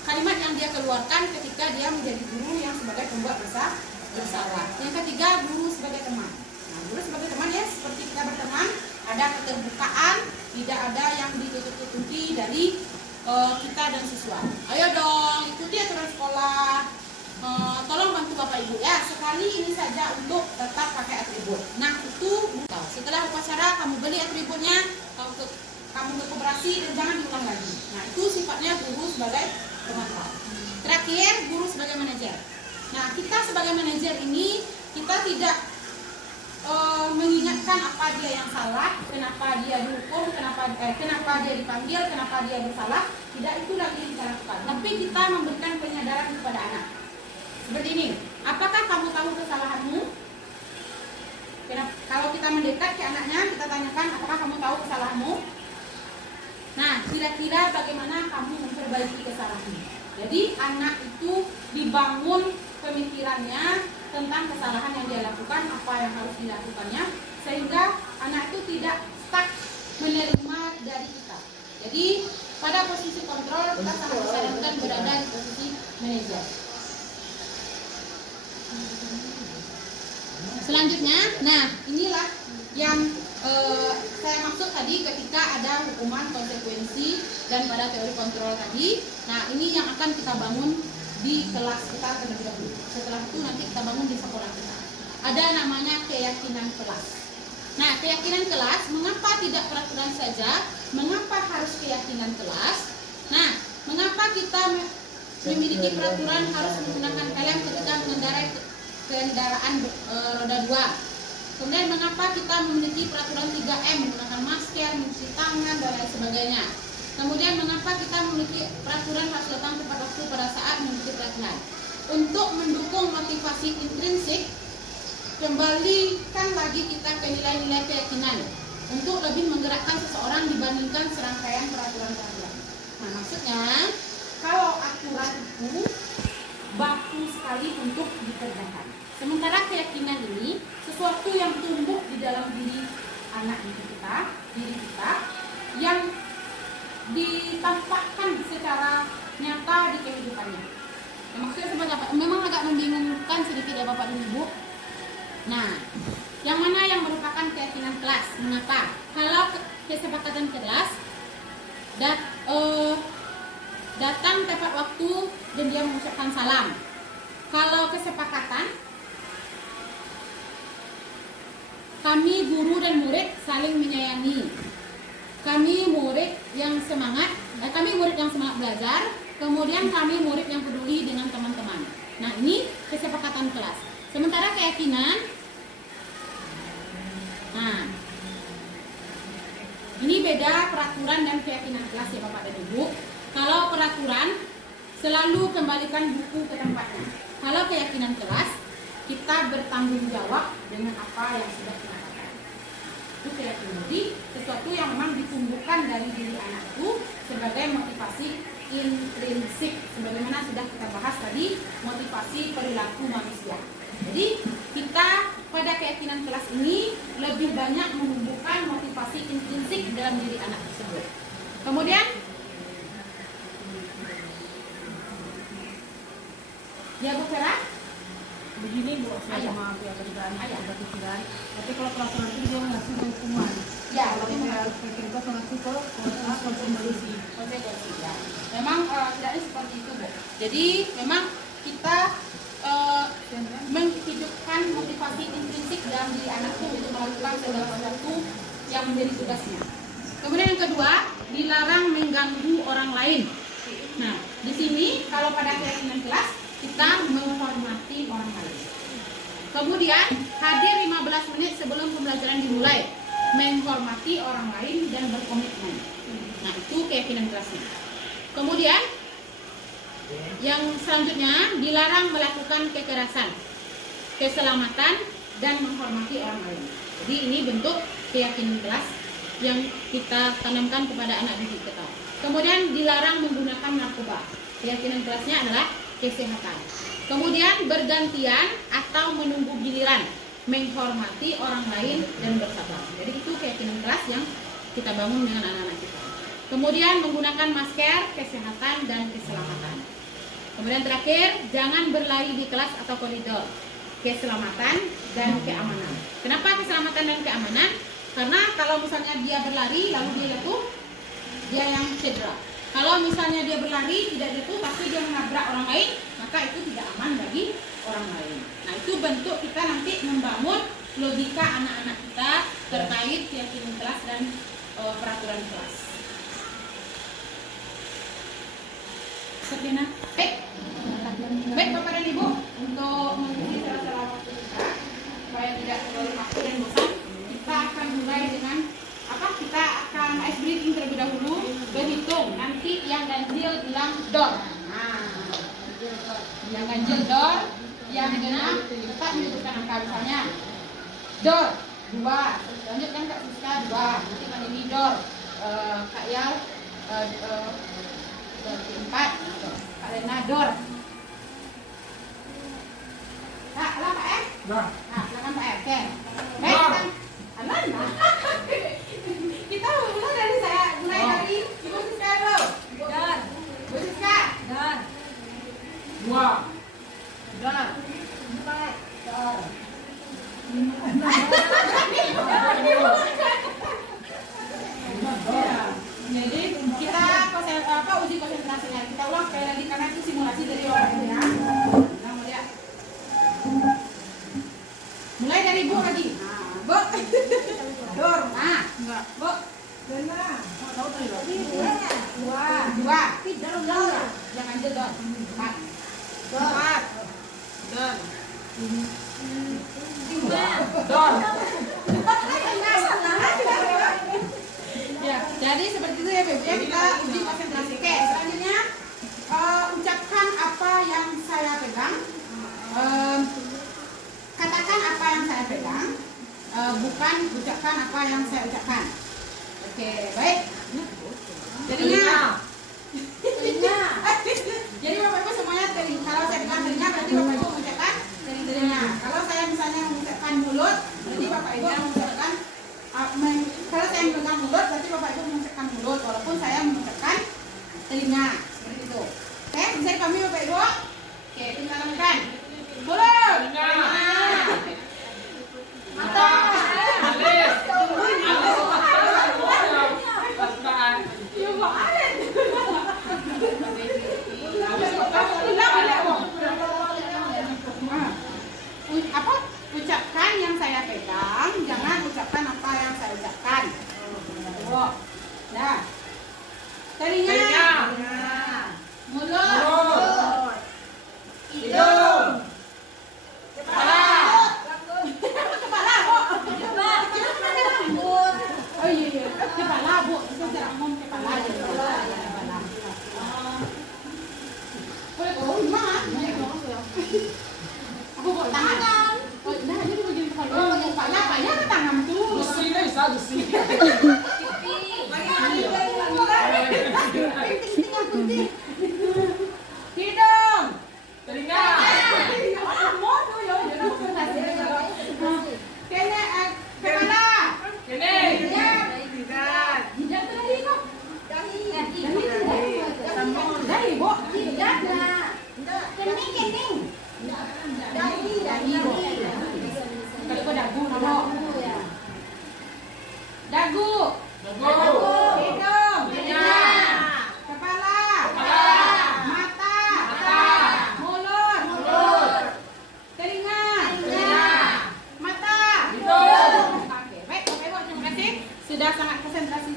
kalimat yang dia keluarkan ketika dia menjadi guru yang sebagai pembuat rasa bersalah. Yang ketiga, guru sebagai teman. Nah, guru sebagai teman ya seperti kita berteman, ada keterbukaan, tidak ada yang ditutup-tutupi dari kita dan siswa. Ayo dong, ikuti aturan sekolah. Tolong bantu bapak ibu ya. Sekali ini saja untuk tetap pakai atribut. Nah, itu setelah upacara kamu beli atributnya, kamu berkooperasi dan jangan diulang lagi. Nah, itu sifatnya guru sebagai pemantau. Terakhir, guru sebagai manajer. Nah, kita sebagai manajer ini kita tidak mengingatkan apa dia yang salah, kenapa dia dihukum, kenapa dia dipanggil, kenapa dia bersalah. Tidak itu lagi kita lakukan. Tapi kita memberikan penyadaran kepada anak. Seperti ini. Apakah kamu tahu kesalahanmu? Kalau kita mendekat ke anaknya, kita tanyakan apakah kamu tahu kesalahanmu? Nah, kira-kira bagaimana kamu memperbaiki kesalahanmu? Jadi anak itu dibangun pemikirannya tentang kesalahan yang dia lakukan, apa yang harus dilakukannya, sehingga anak itu tidak stuck menerima dari kita. Jadi pada posisi kontrol kita sangat disarankan berada di posisi manajer. Selanjutnya, nah inilah yang saya maksud tadi ketika ada hukuman konsekuensi dan pada teori kontrol tadi. Nah, ini yang akan kita bangun di kelas kita terlebih dahulu. Setelah itu nanti kita bangun di sekolah kita. Ada namanya keyakinan kelas. Nah, keyakinan kelas, mengapa tidak peraturan saja? Mengapa harus keyakinan kelas? Nah, mengapa kita memiliki peraturan harus menggunakan helm ketika mengendarai kendaraan roda 2? Kemudian mengapa kita memiliki peraturan 3M, menggunakan masker, mencuci tangan, dan lain sebagainya. Kemudian mengapa kita memiliki peraturan harus datang tepat waktu pada saat mengikuti pelatihan. Untuk mendukung motivasi intrinsik, kembalikan lagi kita ke nilai-nilai keyakinan untuk lebih menggerakkan seseorang dibandingkan serangkaian peraturan-peraturan. Nah, maksudnya kalau aturan itu baku sekali untuk dikerjakan. Sementara keyakinan ini sesuatu yang tumbuh di dalam diri anak kita, diri kita, yang ditampakkan secara nyata di kehidupannya. Nah, maksudnya seperti apa? Memang agak membingungkan sedikit ya Bapak dan Ibu. Nah, yang mana yang merupakan keyakinan kelas? Mengapa? Kalau kesepakatan kelas datang tepat waktu dan dia mengucapkan salam. Kalau kesepakatan, kami guru dan murid saling menyayangi. Kami murid yang semangat belajar. Kemudian kami murid yang peduli dengan teman-teman. Nah, ini kesepakatan kelas. Sementara keyakinan, nah, ini beda peraturan dan keyakinan kelas ya Bapak dan Ibu. Kalau peraturan, selalu kembalikan buku ke tempatnya. Kalau keyakinan kelas, kita bertanggung jawab dengan apa yang sudah kita katakan. Itu keyakinan. Jadi sesuatu yang memang ditumbuhkan dari diri anak itu sebagai motivasi intrinsik, sebagaimana sudah kita bahas tadi, motivasi perilaku manusia. Jadi kita pada keyakinan kelas ini lebih banyak menumbuhkan motivasi intrinsik dalam diri anak tersebut. Kemudian ya Bu Vera, Begini Bu, saya Ayah. maaf ya perubahan Ayah. ada pikiran. Tapi kalau peraturan itu dia ngasih hukuman. ya Kalau lebih saya kita ngasih ke konsumsi. konsekuensi ya. Memang tidaknya seperti itu Bu. Jadi memang kita menghidupkan motivasi intrinsik dalam diri anak itu untuk melakukan segala sesuatu yang menjadi tugasnya. Kemudian yang kedua, dilarang mengganggu orang lain. Nah, di sini kalau pada keyakinan kelas kita menghormati orang lain. Kemudian hadir 15 menit sebelum pembelajaran dimulai, menghormati orang lain dan berkomitmen. Nah, itu keyakinan kelasnya. Kemudian yang selanjutnya, dilarang melakukan kekerasan, keselamatan, dan menghormati orang lain. Jadi ini bentuk keyakinan kelas yang kita tanamkan kepada anak didik kita. Kemudian dilarang menggunakan narkoba. Keyakinan kelasnya adalah kesehatan. Kemudian bergantian atau menunggu giliran, menghormati orang lain dan bersabar. Jadi itu keyakinan kelas yang kita bangun dengan anak-anak kita. Kemudian menggunakan masker, kesehatan, dan keselamatan. Kemudian terakhir, jangan berlari di kelas atau koridor. Keselamatan dan keamanan. Kenapa keselamatan dan keamanan? Karena kalau misalnya dia berlari lalu dia jatuh, dia yang cedera. Kalau misalnya dia berlari tidak jatuh tapi dia menabrak orang lain, maka itu tidak aman bagi orang lain. Nah, itu bentuk kita nanti membangun logika anak-anak kita terkait keyakinan kelas dan peraturan kelas. Seperti baik Bapak dan Ibu, untuk mengisi sela-sela waktu kita supaya tidak terlalu waktu dan bosan, kita akan mulai dengan apa? Kita akan ice breaking terlebih dahulu, berhitung. Nanti yang ganjil bilang dor. Nah, yang ganjil dor, yang genap tetap menyebutkan angka, misalnya dor 2, lanjutkan Kak Siska 2, nanti Kak Dewi dor, Kak Yal 4, Kak Lena dor. Nah, Pak F. Nah, silakan Pak F. Oke. Baik, kita mulai dari Ibu Siska dulu. Dan, Ibu Siska. dan, 2, dan, 4, dan. Jadi kita uji konsentrasinya. Kita ulang sekali lagi karena itu simulasi dari orang ya. Nah, mulai. Mulai dari Bu lagi. Nah, Bu. Dor. Nah, enggak. Bu. Benar. Mau tahu tadi loh. 2. Dor. Yang anjir dor. 4. Dor. Dor. 5. Dor. Ya, jadi seperti itu ya Beb ya, kita uji konsentrasi. Oke, selanjutnya ucapkan apa yang saya pegang. Katakan apa yang saya pegang, bukan ucapkan apa yang saya ucapkan. Oke, baik. Jadinya jadi Bapak Ibu semuanya telinga. Kalau saya pegang telinga berarti Bapak Ibu mengucapkan telinga. Kalau saya misalnya mengucapkan mulut, berarti Bapak Ibu mengucapkan kalau saya memegang mulut berarti Bapak Ibu mengucapkan mulut, walaupun saya mengucapkan telinga, Telinga. mulut, Mulut. Hidung. Kepala. oh iya, kepala bu, itu secara umum kepala ya. Kepala. Oh, gimana? Aku bawa tangan. Oh, nah ini bagian kepala. Oh, bagian kepala, kepala ke tangan tuh. Gusi na isa, gusi. Hidung. Telinga. Kepala. Kene. Tidak. Jidat tuh dari kok. Dari bu. Jidat lah. Kening. Kalau kau dagu nama. Dagu. Dagu. Hidung. Telinga. Kepala. Kepala. Mata. Mata. Mulut. Mulut. Telinga. Telinga. Mata. Hidung. Oke, baik, Bu, terima kasih. Sudah sangat konsentrasi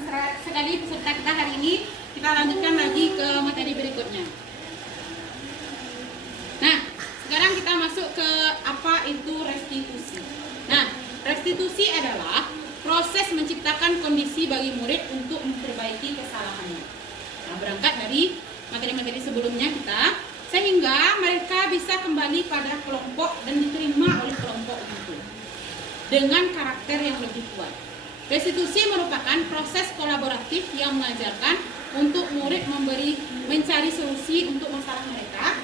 sekali peserta kita hari ini. Kita lanjutkan lagi ke materi berikutnya. Nah, sekarang kita masuk ke apa itu restitusi. Nah, restitusi adalah proses menciptakan kondisi bagi murid untuk memperbaiki kesalahannya. Nah, berangkat dari materi-materi sebelumnya kita, sehingga mereka bisa kembali pada kelompok dan diterima oleh kelompok itu dengan karakter yang lebih kuat. Restitusi merupakan proses kolaboratif yang mengajarkan untuk murid mencari solusi untuk masalah mereka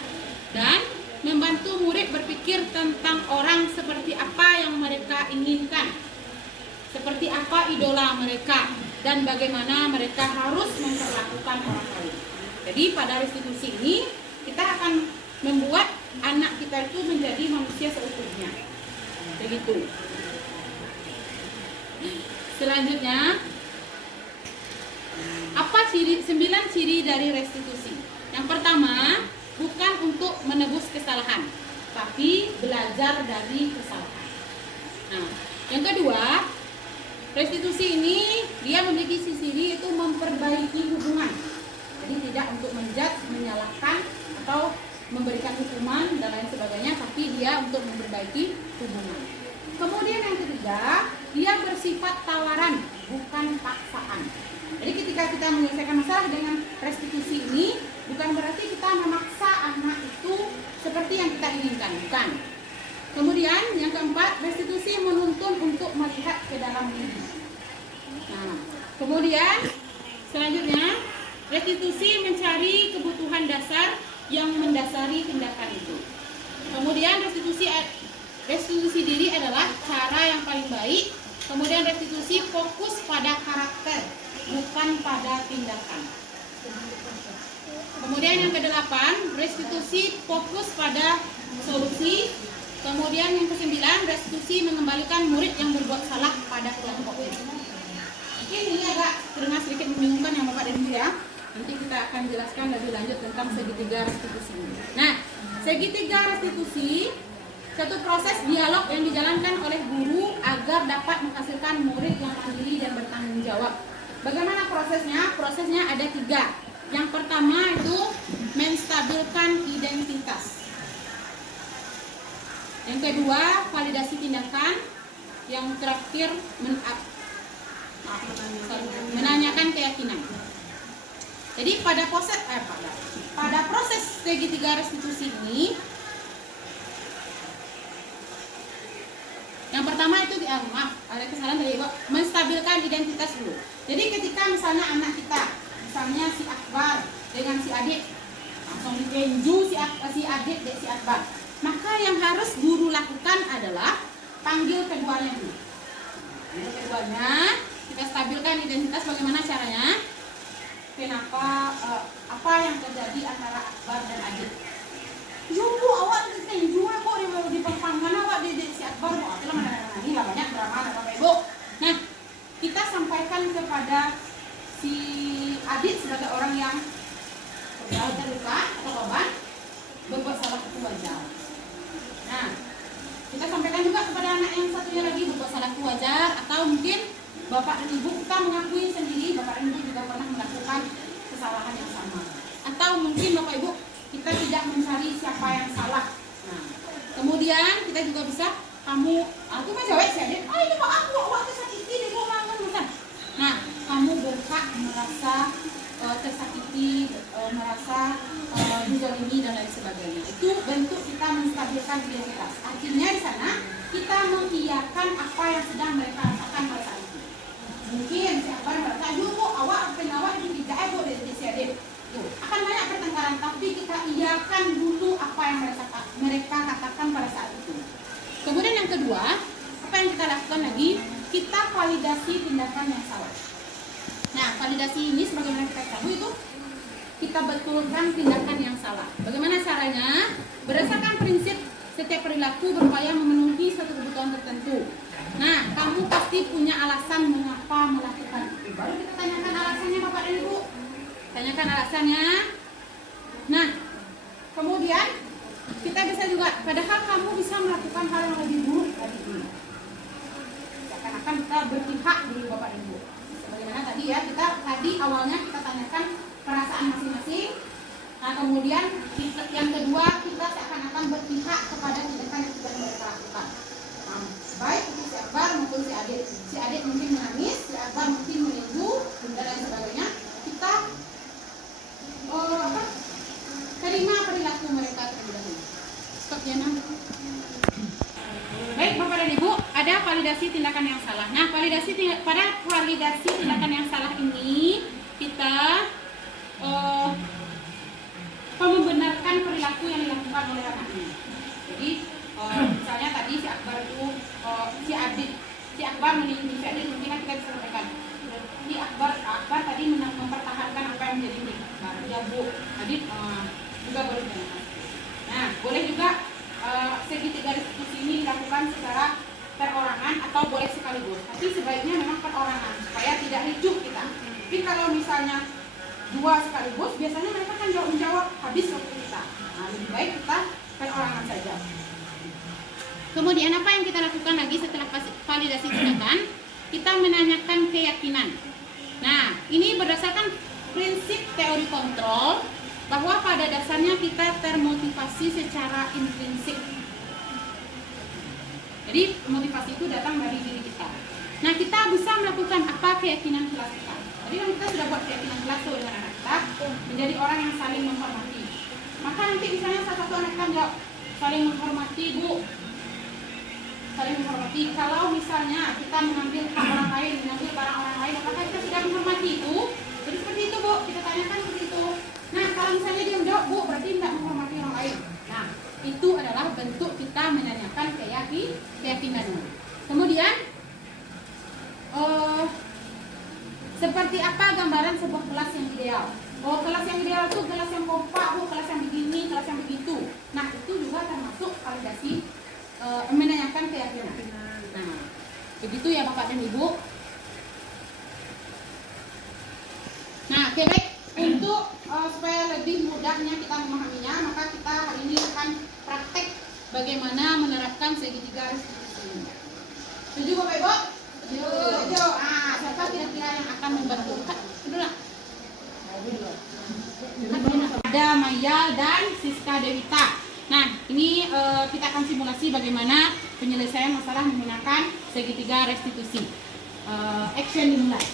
dan membantu murid berpikir tentang orang seperti apa yang mereka inginkan, seperti apa idola mereka, dan bagaimana mereka harus memperlakukan orang lain. Jadi pada restitusi ini kita akan membuat anak kita itu menjadi manusia seutuhnya. Begitu. Selanjutnya, apa 9 ciri dari restitusi? Yang pertama, bukan untuk menebus kesalahan, tapi belajar dari kesalahan. Nah, yang kedua, restitusi ini dia memiliki ciri itu memperbaiki hubungan. Jadi tidak untuk menjudge, menyalahkan atau memberikan hukuman dan lain sebagainya, tapi dia untuk memperbaiki hubungan. Kemudian yang ketiga, dia bersifat tawaran, bukan paksaan. Jadi ketika kita menyelesaikan masalah dengan restitusi ini, bukan berarti kita memaksa anak itu seperti yang kita inginkan, bukan. Kemudian yang keempat, restitusi menuntun untuk melihat ke dalam diri. Nah, kemudian selanjutnya, restitusi mencari kebutuhan dasar yang mendasari tindakan itu. Kemudian restitusi diri adalah cara yang paling baik. Kemudian restitusi fokus pada karakter, bukan pada tindakan. Kemudian yang kedelapan, restitusi fokus pada solusi. Kemudian yang kesembilan, restitusi mengembalikan murid yang berbuat salah pada kelompok itu. Mungkin ini agak terdengar sedikit membingungkan yang Bapak dan Ibu ya. Nanti kita akan jelaskan lebih lanjut tentang segitiga restitusi. Nah, segitiga restitusi satu proses dialog yang dijalankan oleh guru agar dapat menghasilkan murid yang mandiri dan bertanggung jawab. Bagaimana prosesnya? Prosesnya ada 3. Yang pertama itu menstabilkan identitas. Yang kedua, validasi tindakan. Yang terakhir, menanyakan keyakinan. Jadi pada proses segitiga restitusi ini, yang pertama itu ada kesalahan tadi, menstabilkan identitas dulu. Jadi ketika misalnya anak kita, misalnya si Akbar dengan si Adik langsung dikenju si Adik dan si Akbar, maka yang harus guru lakukan adalah panggil keduanya dulu. Keduanya kita stabilkan identitas. Bagaimana caranya? Kenapa apa yang terjadi antara Akbar dan Adik? Jumbo awak dikenju kok di perpanjangan awak di si Akbar kok itu lah banyak drama Bapak Ibu. Nah, kita sampaikan kepada si Adit sebagai orang yang terluka atau korban berbuat salah itu wajar. Nah, kita sampaikan juga kepada anak yang satunya lagi berbuat salah itu wajar, atau mungkin Bapak dan Ibu kita mengakui sendiri Bapak dan Ibu juga pernah melakukan kesalahan kita juga bisa kamu aku mah jawab sih adik, ini kok aku tersakiti di rumah kan. Nah, kamu berhak merasa tersakiti, merasa dizalimi dan lain sebagainya. Itu bentuk kita menstabilkan identitas. Artinya di sana kita mengiyakan apa yang sedang mereka rasakan pada saat itu. Mungkin siapa yang merasa, kok awak penawak ini tidak ego dari si adik. Akan banyak pertengkaran, tapi kita iyakan dulu apa yang mereka katakan pada saat itu. Kemudian yang kedua, apa yang kita lakukan lagi? Kita validasi tindakan yang salah. Nah, validasi ini sebagaimana kita tahu itu kita betulkan tindakan yang salah. Bagaimana caranya? Berdasarkan prinsip setiap perilaku berupaya memenuhi suatu kebutuhan tertentu. Nah, kamu pasti punya alasan mengapa melakukan itu. Baru kita tanyakan alasannya Bapak dan Ibu. Tanyakan alasannya. Nah, kemudian kita bisa juga, padahal kamu bisa melakukan hal yang lebih buruk tadi ini. Seakan-akan kita berpihak dulu Bapak dan Ibu. Sebagaimana tadi ya, kita tadi awalnya kita tanyakan perasaan masing-masing. Nah, kemudian yang kedua kita seakan-akan berpihak kepada tindakan yang sudah mereka lakukan. Nah, baik itu si Akbar maupun si Adik. Si Adik mungkin menangis, si Akbar mungkin menunggu dan lain sebagainya. Kita terima perilaku mereka terlebih dahulu. Stop ya, Nam. Baik Bapak dan Ibu, ada validasi tindakan yang salah. Nah, pada validasi tindakan yang salah ini kita membenarkan perilaku yang dilakukan oleh anak ini. Jadi misalnya tadi si Akbar itu si Akbar meninggi si Adik, mungkin kita bisa sampaikan. Si Akbar tadi mempertahankan apa yang menjadi milik Akbar. Ya Bu, Adik juga boleh ditanyakan. Nah, boleh juga segitiga restitusi ini dilakukan secara perorangan atau boleh sekaligus. Tapi sebaiknya memang perorangan supaya tidak ricuh kita. Tapi kalau misalnya dua sekaligus, biasanya mereka kan menjawab habis waktu kita. Nah, lebih baik kita perorangan saja. Kemudian apa yang kita lakukan lagi setelah validasi tindakan? Kita menanyakan keyakinan. Nah, ini berdasarkan prinsip teori kontrol bahwa pada dasarnya kita termotivasi secara intrinsik. Jadi motivasi itu datang dari diri kita. Nah, kita bisa melakukan apa keyakinan kelas kita. Tadi kan kita sudah buat keyakinan kelas tuh dengan anak kita menjadi orang yang saling menghormati. Maka nanti misalnya salah satu anak kita jawab saling menghormati Bu. Saling menghormati. Kalau misalnya kita mengambil hak orang lain, mengambil barang orang lain, apakah kita sudah menghormati itu? Jadi seperti itu Bu, kita tanyakan seperti itu. Nah, kalau misalnya dia menjawab Bu, berarti tidak menghormati orang lain. Nah, itu adalah bentuk kita menanyakan keyakinannya. Kemudian seperti apa gambaran sebuah kelas yang ideal? Oh, kelas yang ideal itu kelas yang kompak, kelas yang begini, kelas yang begitu. Nah, itu juga termasuk validasi menanyakan keyakinan. Nah, begitu ya Bapak dan Ibu. Nah, oke baik. Untuk supaya lebih mudahnya kita memahaminya, maka kita hari ini akan praktek bagaimana menerapkan segitiga restitusi. Setuju Bapak Ibu? Setuju. Siapa kira-kira yang akan membantu? Dulu lah. Ada Maya dan Siska Dewita. Nah, ini kita akan simulasi bagaimana penyelesaian masalah menggunakan segitiga restitusi. Action dimulai.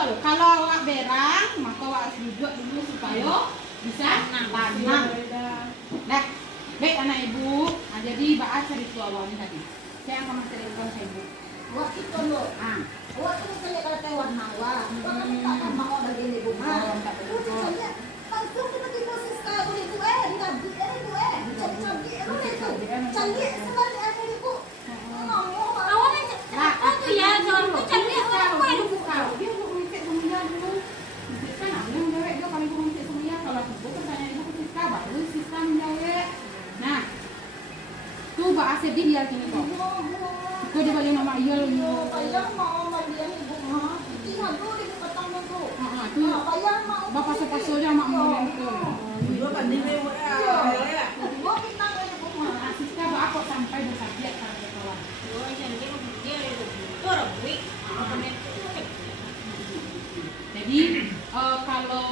duduk loh. Kalau awak berang, maka awak harus duduk dulu supaya bisa tanam. Nah, baik anak ibu. Nah, jadi Ba'a cari tu awak ni tadi. Saya akan menceritakan saya ibu. Awak itu loh. Awak tu saya kalau tewan awak. Kalau kita tak mau dari ibu mah. Saya langsung kita di proses kau ibu digaji ibu cantik cantik sekali ada ibu. Awalnya oh tuh ya, jangan tuh cantik orang kue lu buka. Dia mau ngecek semuanya dulu. Kan aku yang menjawab dia kalau ibu ngecek semuanya. Kalau aku pertanyaan ibu ke Siska, baru Siska menjawab. Nah, tu Ba'a sedih dia kini kok. Kau dia balik nama iya loh. Payang mau mandian ibu mah. Tinggal dulu ibu petang dulu. Tu Payang mau. bapak sepaso aja mak mau yang itu. Dua kan ni mewah ya. Ibu petang ibu mah. Nah, Siska Ba'a kok sampai bersahabat karena kawan. Oh, cantik dia itu. Tuh Robi. Jadi kalau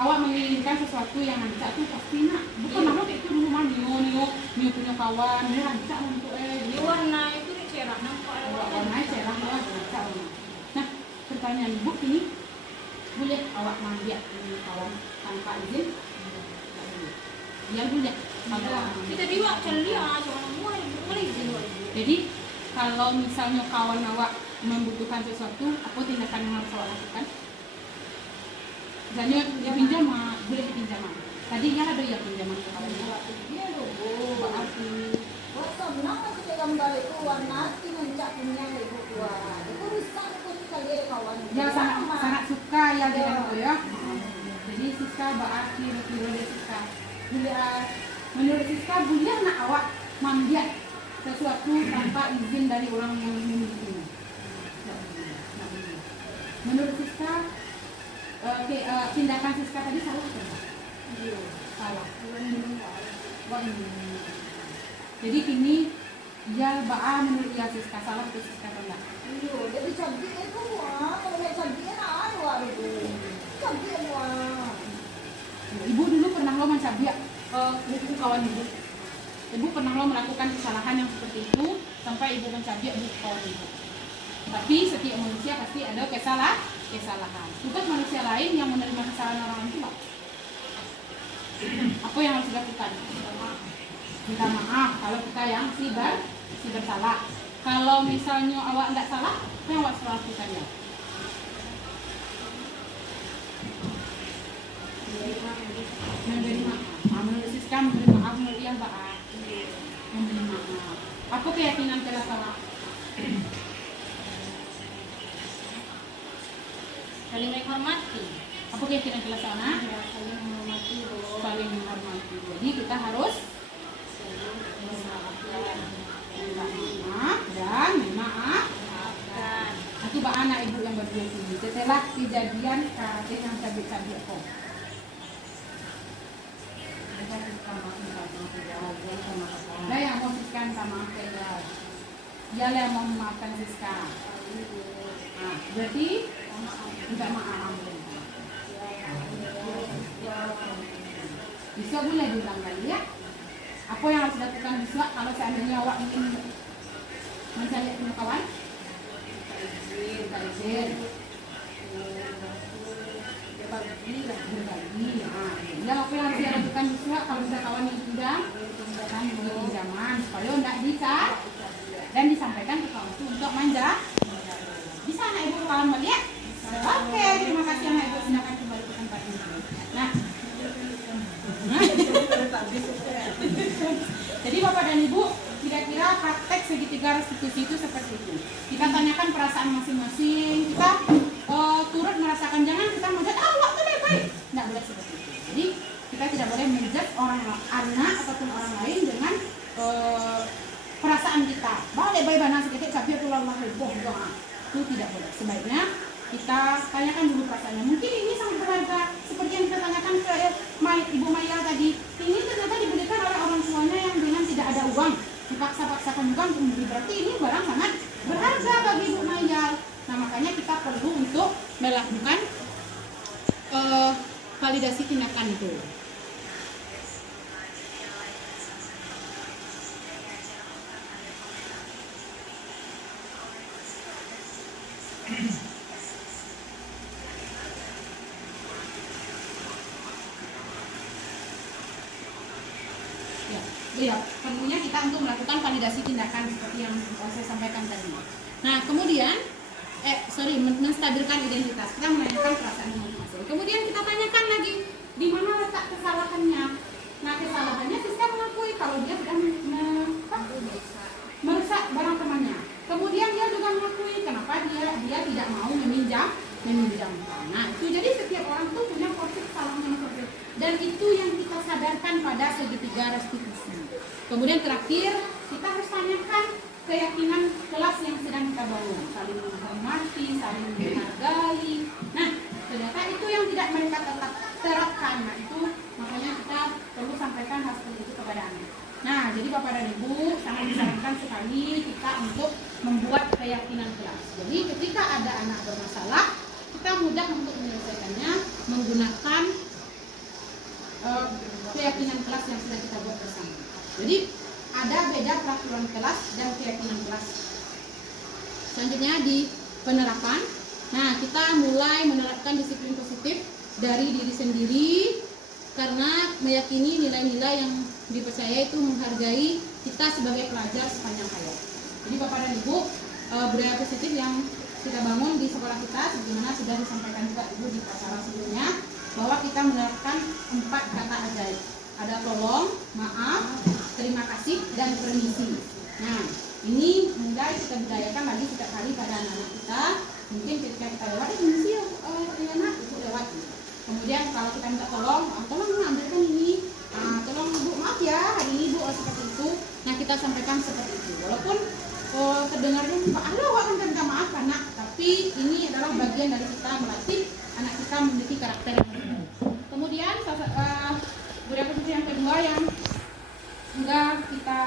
awak menginginkan sesuatu yang rancak tuh pasti nak. Bukan nama kayak itu dulu mah Nio punya kawan, dia rancak untuk Di warna itu cerah nampak. warna cerah lah rancak. Nah, pertanyaan ibu ini boleh awak mandiat punya kawan tanpa izin? Ya boleh. Kita diwak celia, jangan mulai izin dulu. Jadi kalau misalnya kawan awak membutuhkan sesuatu, apa tindakan yang harus awak lakukan? Misalnya dia pinjam, boleh dipinjam. Tadinya ada yang pinjaman ke kawannya. Dia dulu berarti. Buat senang aku gambar itu warna mencak punya ibu tua. Itu rusak itu sekali kawan. Dia sangat suka ya dengan itu ya. Jadi Siska berarti dia suka. Menurut Siska boleh nak awak mandiat sesuatu tanpa izin dari orang yang memilikinya. Menurut Siska, tindakan Siska tadi salah atau tidak? Salah. Jadi kini dia Ba'a menurut dia Siska salah atau Siska benar? Iya, jadi cantik itu wah. Kalau yang cantiknya ada wah itu. Cantik wah. Ibu dulu pernah lo mencabiak buku kawan ibu. Ibu pernah lo melakukan kesalahan yang seperti itu sampai ibu mencabiak buku kawan ibu. Tapi setiap manusia pasti ada kesalahan. Tugas manusia lain yang menerima kesalahan orang itu apa yang harus dilakukan? Minta maaf kalau kita yang si bersalah. Kalau misalnya awak tidak salah, apa yang awak harus lakukan ya? Memberi maaf. Menurut Siska memberi maaf, menurut dia Ba'a memberi maaf. Apa keyakinan kelas awak? Saling menghormati. Apa keyakinan kelas awak? Saling menghormati. Saling menghormati. Jadi kita harus minta maaf dan memaafkan. Itu Ba'a anak ibu yang berdua ini. Setelah kejadian kasus yang cabik-cabik kok. Nah yang mau Siska minta maaf kayak dia yang mau memaafkan Siska. Nah, berarti minta maaf. Bisa boleh diulang kali ya. Apa yang harus dilakukan bisa kalau seandainya awak ingin mencari punya kawan? Minta izin. Berbagi. Nah, apa yang harus dilakukan bisa kalau bisa kawan yang sudah kan beri pinjaman supaya tidak bisa dan disampaikan ke kawan itu untuk manja. Bisa anak ibu kawan melihat? Oke, terima kasih anak ibu, silakan kembali ke tempat ini. Nah, jadi Bapak dan Ibu, kira-kira praktek segitiga restitusi itu seperti itu. Kita tanyakan perasaan masing-masing, kita turut merasakan, jangan kita melihat waktu baik. Tidak boleh seperti itu. Jadi kita tidak boleh menjudge orang anak ataupun orang lain dengan perasaan kita. Balik baik bana sedikit tapi tulang heboh doa. Itu tidak boleh. Sebaiknya kita tanyakan dulu perasaannya. Mungkin ini sangat berharga seperti yang kita tanyakan ke Ibu Maya tadi. Ini ternyata dibelikan oleh orang tuanya yang dengan tidak ada uang. Dipaksa-paksakan juga untuk membeli. Berarti ini barang sangat berharga bagi Ibu Maya. Nah makanya kita perlu untuk melakukan validasi tindakan itu. Ya, iya, perlunya kita untuk melakukan validasi tindakan seperti yang saya sampaikan tadi. Nah, kemudian menstabilkan identitas. Kita menanyakan perasaan masing-masing. Kemudian kita tanyakan lagi di mana letak kesalahannya. Nah, kesalahannya Siska mengakui kalau dia sudah merusak barang temannya. Kemudian dia juga mengakui kenapa dia tidak mau meminjam. Nah, itu jadi setiap orang tuh punya porsi kesalahan masing-masing. Dan itu yang kita sadarkan pada segitiga restitusi. Kemudian terakhir, kita harus tanyakan keyakinan kelas yang sedang kita bangun, saling menghormati, saling menghargai. Nah, ternyata itu yang tidak mereka terapkan. Nah, itu makanya kita perlu sampaikan hal seperti itu kepada anak. Nah, jadi Bapak dan Ibu sangat disarankan sekali kita untuk membuat keyakinan kelas. Jadi ketika ada anak bermasalah, kita mudah untuk menyelesaikannya menggunakan keyakinan kelas yang sudah kita buat bersama. Jadi ada beda peraturan kelas dan keyakinan kelas. Selanjutnya di penerapan. Nah, kita mulai menerapkan disiplin positif dari diri sendiri karena meyakini nilai-nilai yang dipercaya itu menghargai kita sebagai pelajar sepanjang hayat. Jadi Bapak dan Ibu, budaya positif yang kita bangun di sekolah kita, sebagaimana sudah disampaikan juga Ibu di acara sebelumnya, bahwa kita menerapkan 4 kata ajaib. Ada tolong, maaf, terima kasih, dan permisi. Nah, ini mulai kita budayakan lagi setiap hari pada anak-anak kita. Mungkin ketika kita lewat, permisi ya nak, itu lewat. Kemudian kalau kita minta tolong ambilkan ini, tolong Bu, maaf ya hari ini Bu, seperti itu. Nah, kita sampaikan seperti itu. Walaupun terdengarnya Pak Allah akan minta maaf anak, tapi ini adalah bagian dari kita melatih anak kita memiliki karakter yang baik. Kemudian budaya positif yang kedua yang sudah kita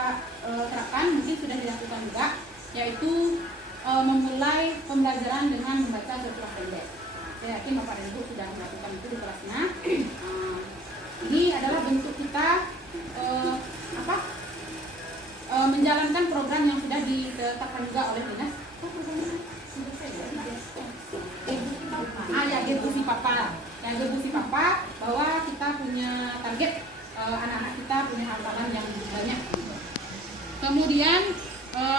terapkan, mungkin sudah dilakukan juga, yaitu memulai pembelajaran dengan membaca surah pendek. Saya yakin Bapak dan Ibu sudah melakukan itu di kelasnya. Ini adalah bentuk kita menjalankan program yang sudah ditetapkan juga oleh dinas. Gebusi Papa. Ya, Gebusi Papa bahwa kita punya target anak-anak kita punya hafalan yang banyak. Kemudian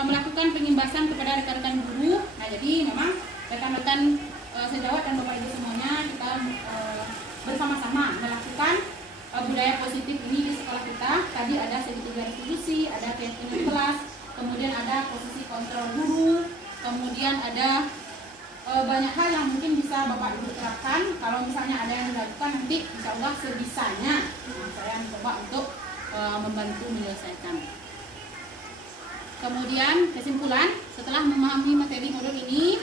melakukan pengimbasan kepada rekan-rekan guru. Nah, jadi memang rekan-rekan sejawat dan Bapak Ibu semuanya kita bersama-sama melakukan budaya positif ini di sekolah kita. Tadi ada segitiga restitusi, ada keyakinan kelas, kemudian ada posisi kontrol guru, kemudian ada banyak hal yang mungkin bisa Bapak Ibu terapkan. Kalau misalnya ada yang dilakukan, nanti insya Allah sebisanya saya mencoba untuk membantu menyelesaikan. Kemudian kesimpulan, setelah memahami materi modul ini,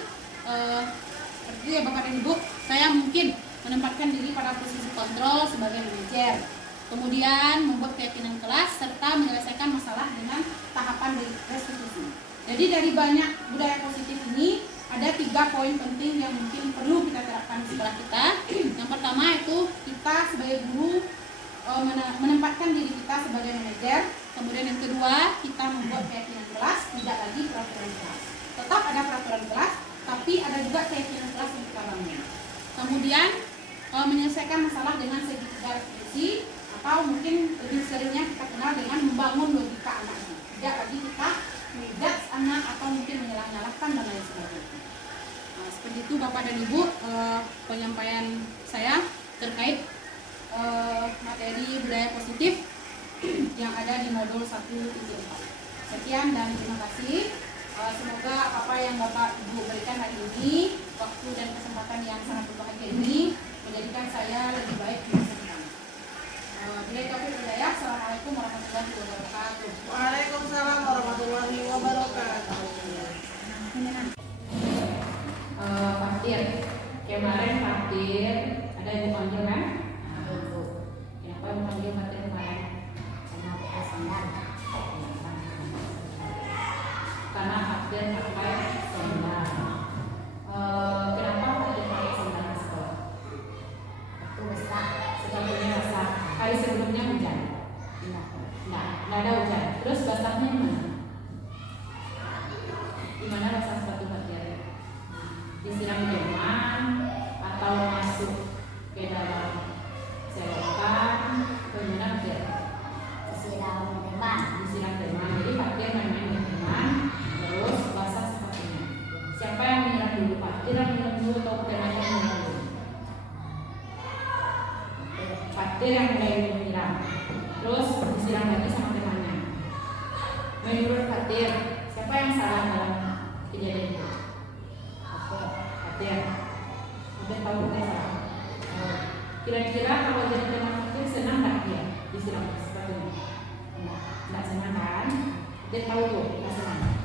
seperti ya Bapak dan Ibu, saya mungkin menempatkan diri pada posisi kontrol sebagai manajer, kemudian membuat keyakinan kelas serta menyelesaikan masalah dengan tahapan restitusi. Jadi dari banyak budaya positif ini ada 3 poin penting yang mungkin perlu kita terapkan di sekolah kita. Yang pertama itu kita sebagai guru menempatkan diri kita sebagai manajer. Kemudian yang kedua, kita membuat keyakinan kelas, tidak lagi peraturan kelas. Tetap ada peraturan kelas, tapi ada juga keyakinan kelas yang kita bangun. Kemudian menyelesaikan masalah dengan segitiga restitusi, atau mungkin lebih seringnya kita kenal dengan membangun logika anaknya. Tidak lagi kita menjudge anak atau mungkin menyalah-nyalahkan dan lain sebagainya. Nah, seperti itu Bapak dan Ibu penyampaian saya terkait materi budaya positif yang ada di modul 1.4. Sekian dan terima kasih. Semoga apa yang Bapak Ibu berikan hari ini, waktu dan kesempatan yang sangat berbahagia ini menjadikan saya lebih baik di masa depan. Bila taufiq hidayah, assalamualaikum warahmatullahi wabarakatuh. Waalaikumsalam warahmatullahi wabarakatuh. Faktir, kemarin Faktir ada yang dipanggil kan? Kenapa yang dipanggil Faktir kemarin? Karena Faktir pakai sandal. Kenapa Faktir pakai sandal di sekolah? Waktu besar, sepatunya basah. Hari sebelumnya hujan. Nggak ada hujan. Terus basahnya mana? Di mana basah sepatu Faktir? Disiram jeruan atau masuk ke dalam selokan, kemudian disiram Dia tahu tuh masalahnya.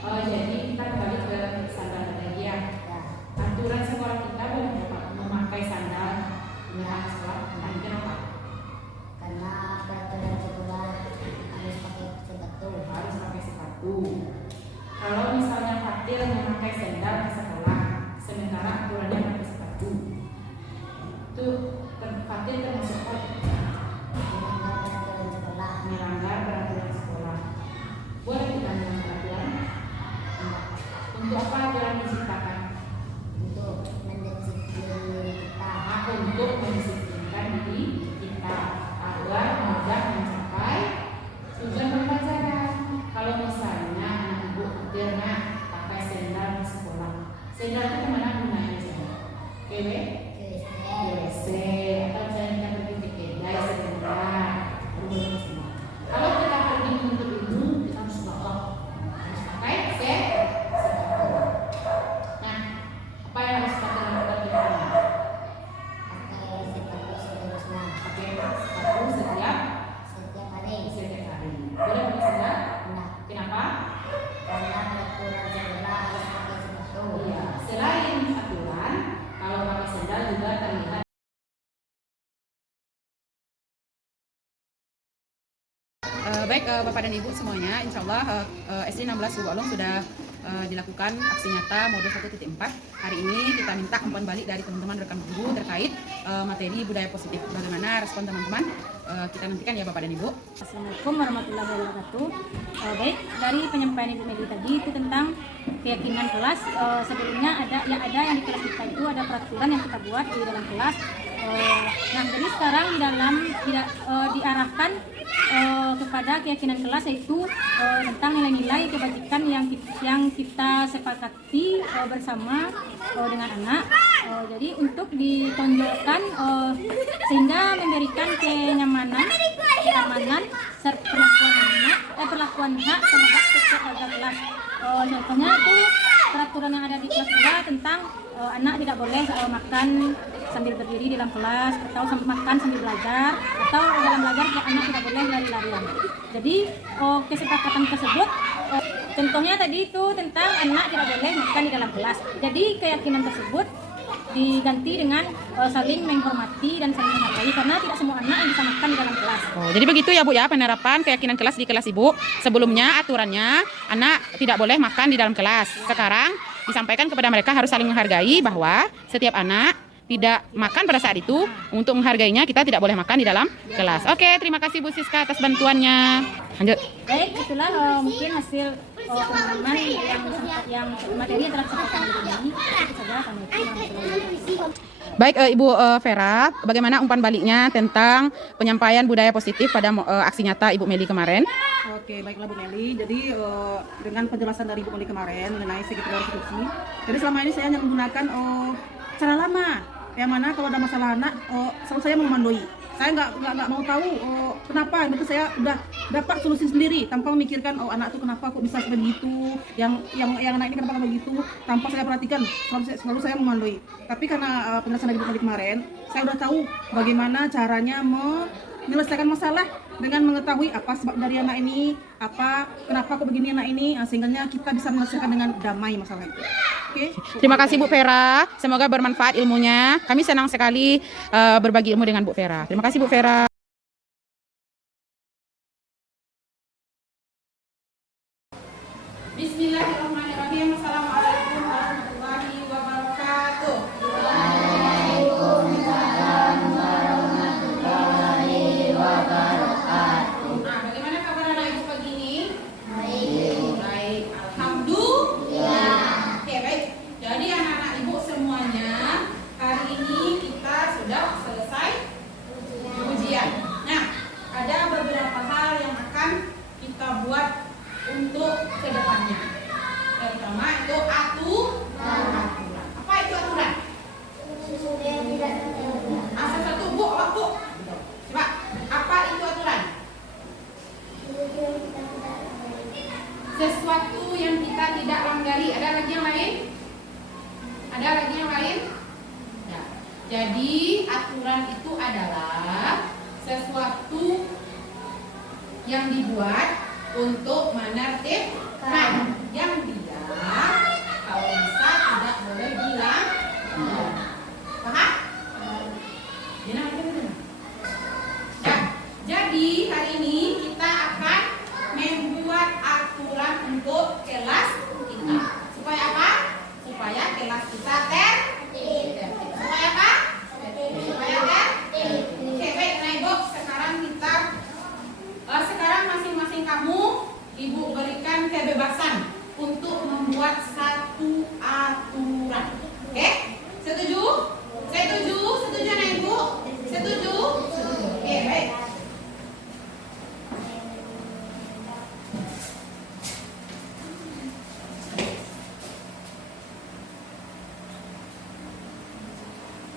Jadi kita kembali ke sandal lagi ya. Aturan sekolah kita boleh memakai sandal di sekolah. Nah, kenapa? Karena peraturan sekolah harus pakai sepatu. Harus pakai sepatu. Kalau misalnya Fatir memakai sandal ke sekolah, sementara aturannya pakai sepatu, itu Fatir termasuk Melanggar peraturan sekolah. melanggar peraturan sekolah. Boleh tidak melanggar aturan? Untuk apa aturan diciptakan? Untuk mendisiplin kita. Untuk mendisiplinkan diri kita agar mudah mencapai tujuan pembelajaran. Kalau misalnya anak ibu pernah pakai sendal di sekolah, sendal itu kemana gunanya sendal? Kewe? WC, atau misalnya kita pergi ke kedai sebentar, kalau kita pergi untuk ilmu, kita harus pakai sepatu. Nah, apa yang harus kita lakukan di rumah? Pakai sepatu seterusnya. Pakai sepatu setiap hari. Boleh pakai sendal? Nah, Kenapa? karena peraturan sekolah harus pakai sepatu. Iya. Selain aturan, kalau pakai sendal juga terlihat. Baik Bapak dan Ibu semuanya, insya Allah SD 16 Subalong sudah dilakukan aksi nyata modul 1.4. Hari ini kita minta umpan balik dari teman-teman rekan guru terkait materi budaya positif. Bagaimana respon teman-teman? Kita nantikan ya Bapak dan Ibu. Assalamualaikum warahmatullahi wabarakatuh. Baik, dari penyampaian Ibu Meli tadi itu tentang keyakinan kelas. Sebelumnya ada yang di kelas kita itu ada peraturan yang kita buat di dalam kelas. Nah, jadi sekarang di dalam diarahkan kepada keyakinan kelas, yaitu tentang nilai-nilai kebajikan yang kita sepakati bersama dengan anak. Jadi untuk ditonjolkan sehingga memberikan kenyamanan perlakuan hak terhadap setiap warga kelas. Contohnya itu peraturan yang ada di kelas 2 tentang anak tidak boleh makan sambil berdiri di dalam kelas, atau makan sambil belajar, atau dalam belajar anak tidak boleh lari-larian. Jadi kesepakatan tersebut contohnya tadi itu tentang anak tidak boleh makan di dalam kelas. Jadi keyakinan tersebut diganti dengan saling menghormati dan saling menghargai, karena tidak semua anak yang bisa makan di dalam kelas. Jadi begitu ya Bu ya penerapan keyakinan kelas di kelas Ibu. Sebelumnya aturannya anak tidak boleh makan di dalam kelas. Sekarang disampaikan kepada mereka harus saling menghargai bahwa setiap anak tidak makan pada saat itu. Untuk menghargainya kita tidak boleh makan di dalam kelas. Oke, terima kasih Bu Siska atas bantuannya. Lanjut. Baik, itulah mungkin hasil pemahaman yang materi yang telah disampaikan di sini. Itu saja kami. Baik Ibu Vera, bagaimana umpan baliknya tentang penyampaian budaya positif pada aksi nyata Ibu Meli kemarin? Oke, baiklah Bu Meli. Jadi dengan penjelasan dari Bu Meli kemarin mengenai segitiga restitusi, jadi selama ini saya hanya menggunakan cara lama, yang mana kalau ada masalah anak selalu saya memandoi. Saya nggak mau tahu kenapa, itu saya udah dapat solusi sendiri tanpa memikirkan anak itu kenapa kok bisa begitu, yang anak ini kenapa begitu, tanpa saya perhatikan, selalu saya memandoi. Tapi karena penjelasan dari Bu Meli kemarin, saya udah tahu bagaimana caranya menyelesaikan masalah dengan mengetahui apa sebab dari anak ini, kenapa kok begini anak ini, sehingga kita bisa menyelesaikan dengan damai masalah itu. Oke. Terima kasih Bu Vera, semoga bermanfaat ilmunya. Kami senang sekali berbagi ilmu dengan Bu Vera. Terima kasih Bu Vera. Bismillahirrahmanirrahim. Assalamualaikum warahmatullahi wabarakatuh. Nah, bagaimana kabar anak ibu pagi ini? Baik. Alhamdulillah. Oke, baik. Jadi anak-anak ibu semuanya, hari ini kita sudah selesai ujian. Nah, ada beberapa hal yang akan kita buat untuk kedepannya. Pertama itu aturan. Apa itu aturan? Satu Bu, Bu. Coba, apa itu aturan? Sesuatu yang kita tidak langgari. Ada lagi yang lain? Ada lagi yang lain? Ya. Jadi aturan itu adalah sesuatu yang dibuat untuk menertibkan. Yang tidak, kalau bisa tidak boleh bilang. Paham? Ya, jadi hari ini kita akan membuat aturan untuk kelas kita. Supaya apa? Supaya kelas kita tertib. Supaya apa? Supaya tertib. Oke, baik, nah Ibu, sekarang masing-masing kamu, Ibu berikan kebebasan untuk membuat satu aturan. Oke? Setuju? Setuju? Setuju anak Ibu? Setuju? Oke, baik.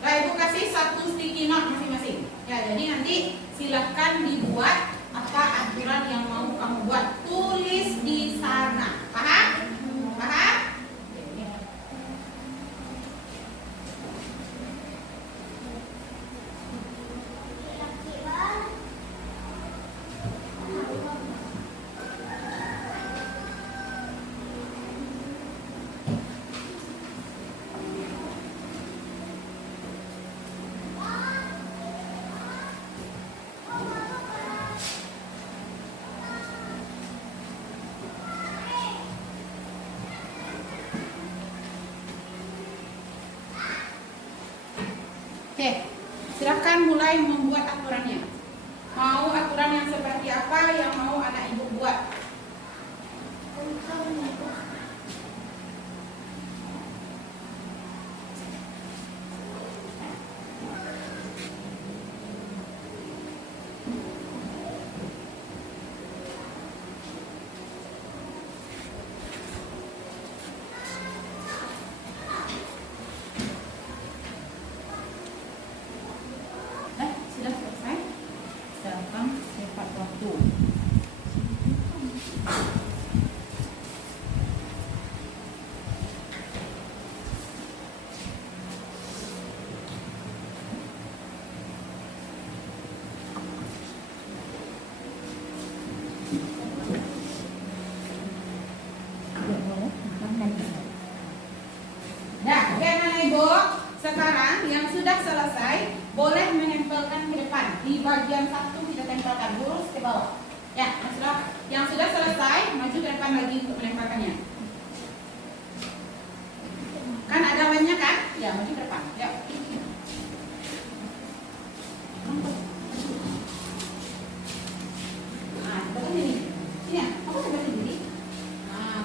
Nah, Ibu kasih satu sticky note masing-masing. Ya, jadi nanti silakan dibuat apa aturan yang mau kamu buat. Tulis di sana. Paham? Paham? Oke, silakan mulai membuat aturannya. Mau aturan yang seperti apa yang mau anak Ibu buat? Sudah selesai? Gampang, tepat waktu. Nah, oke anak Ibu, sekarang yang sudah selesai boleh menempelkan ke depan. Di bagian satu kita tempelkan lurus ke bawah. Ya, yang sudah selesai maju ke depan lagi untuk menempelkannya. Kan ada lainnya kan? Ya, maju ke depan. Ya. Nah, tempelkan ini. Ini ya, kamu tempelkan sendiri. Nah,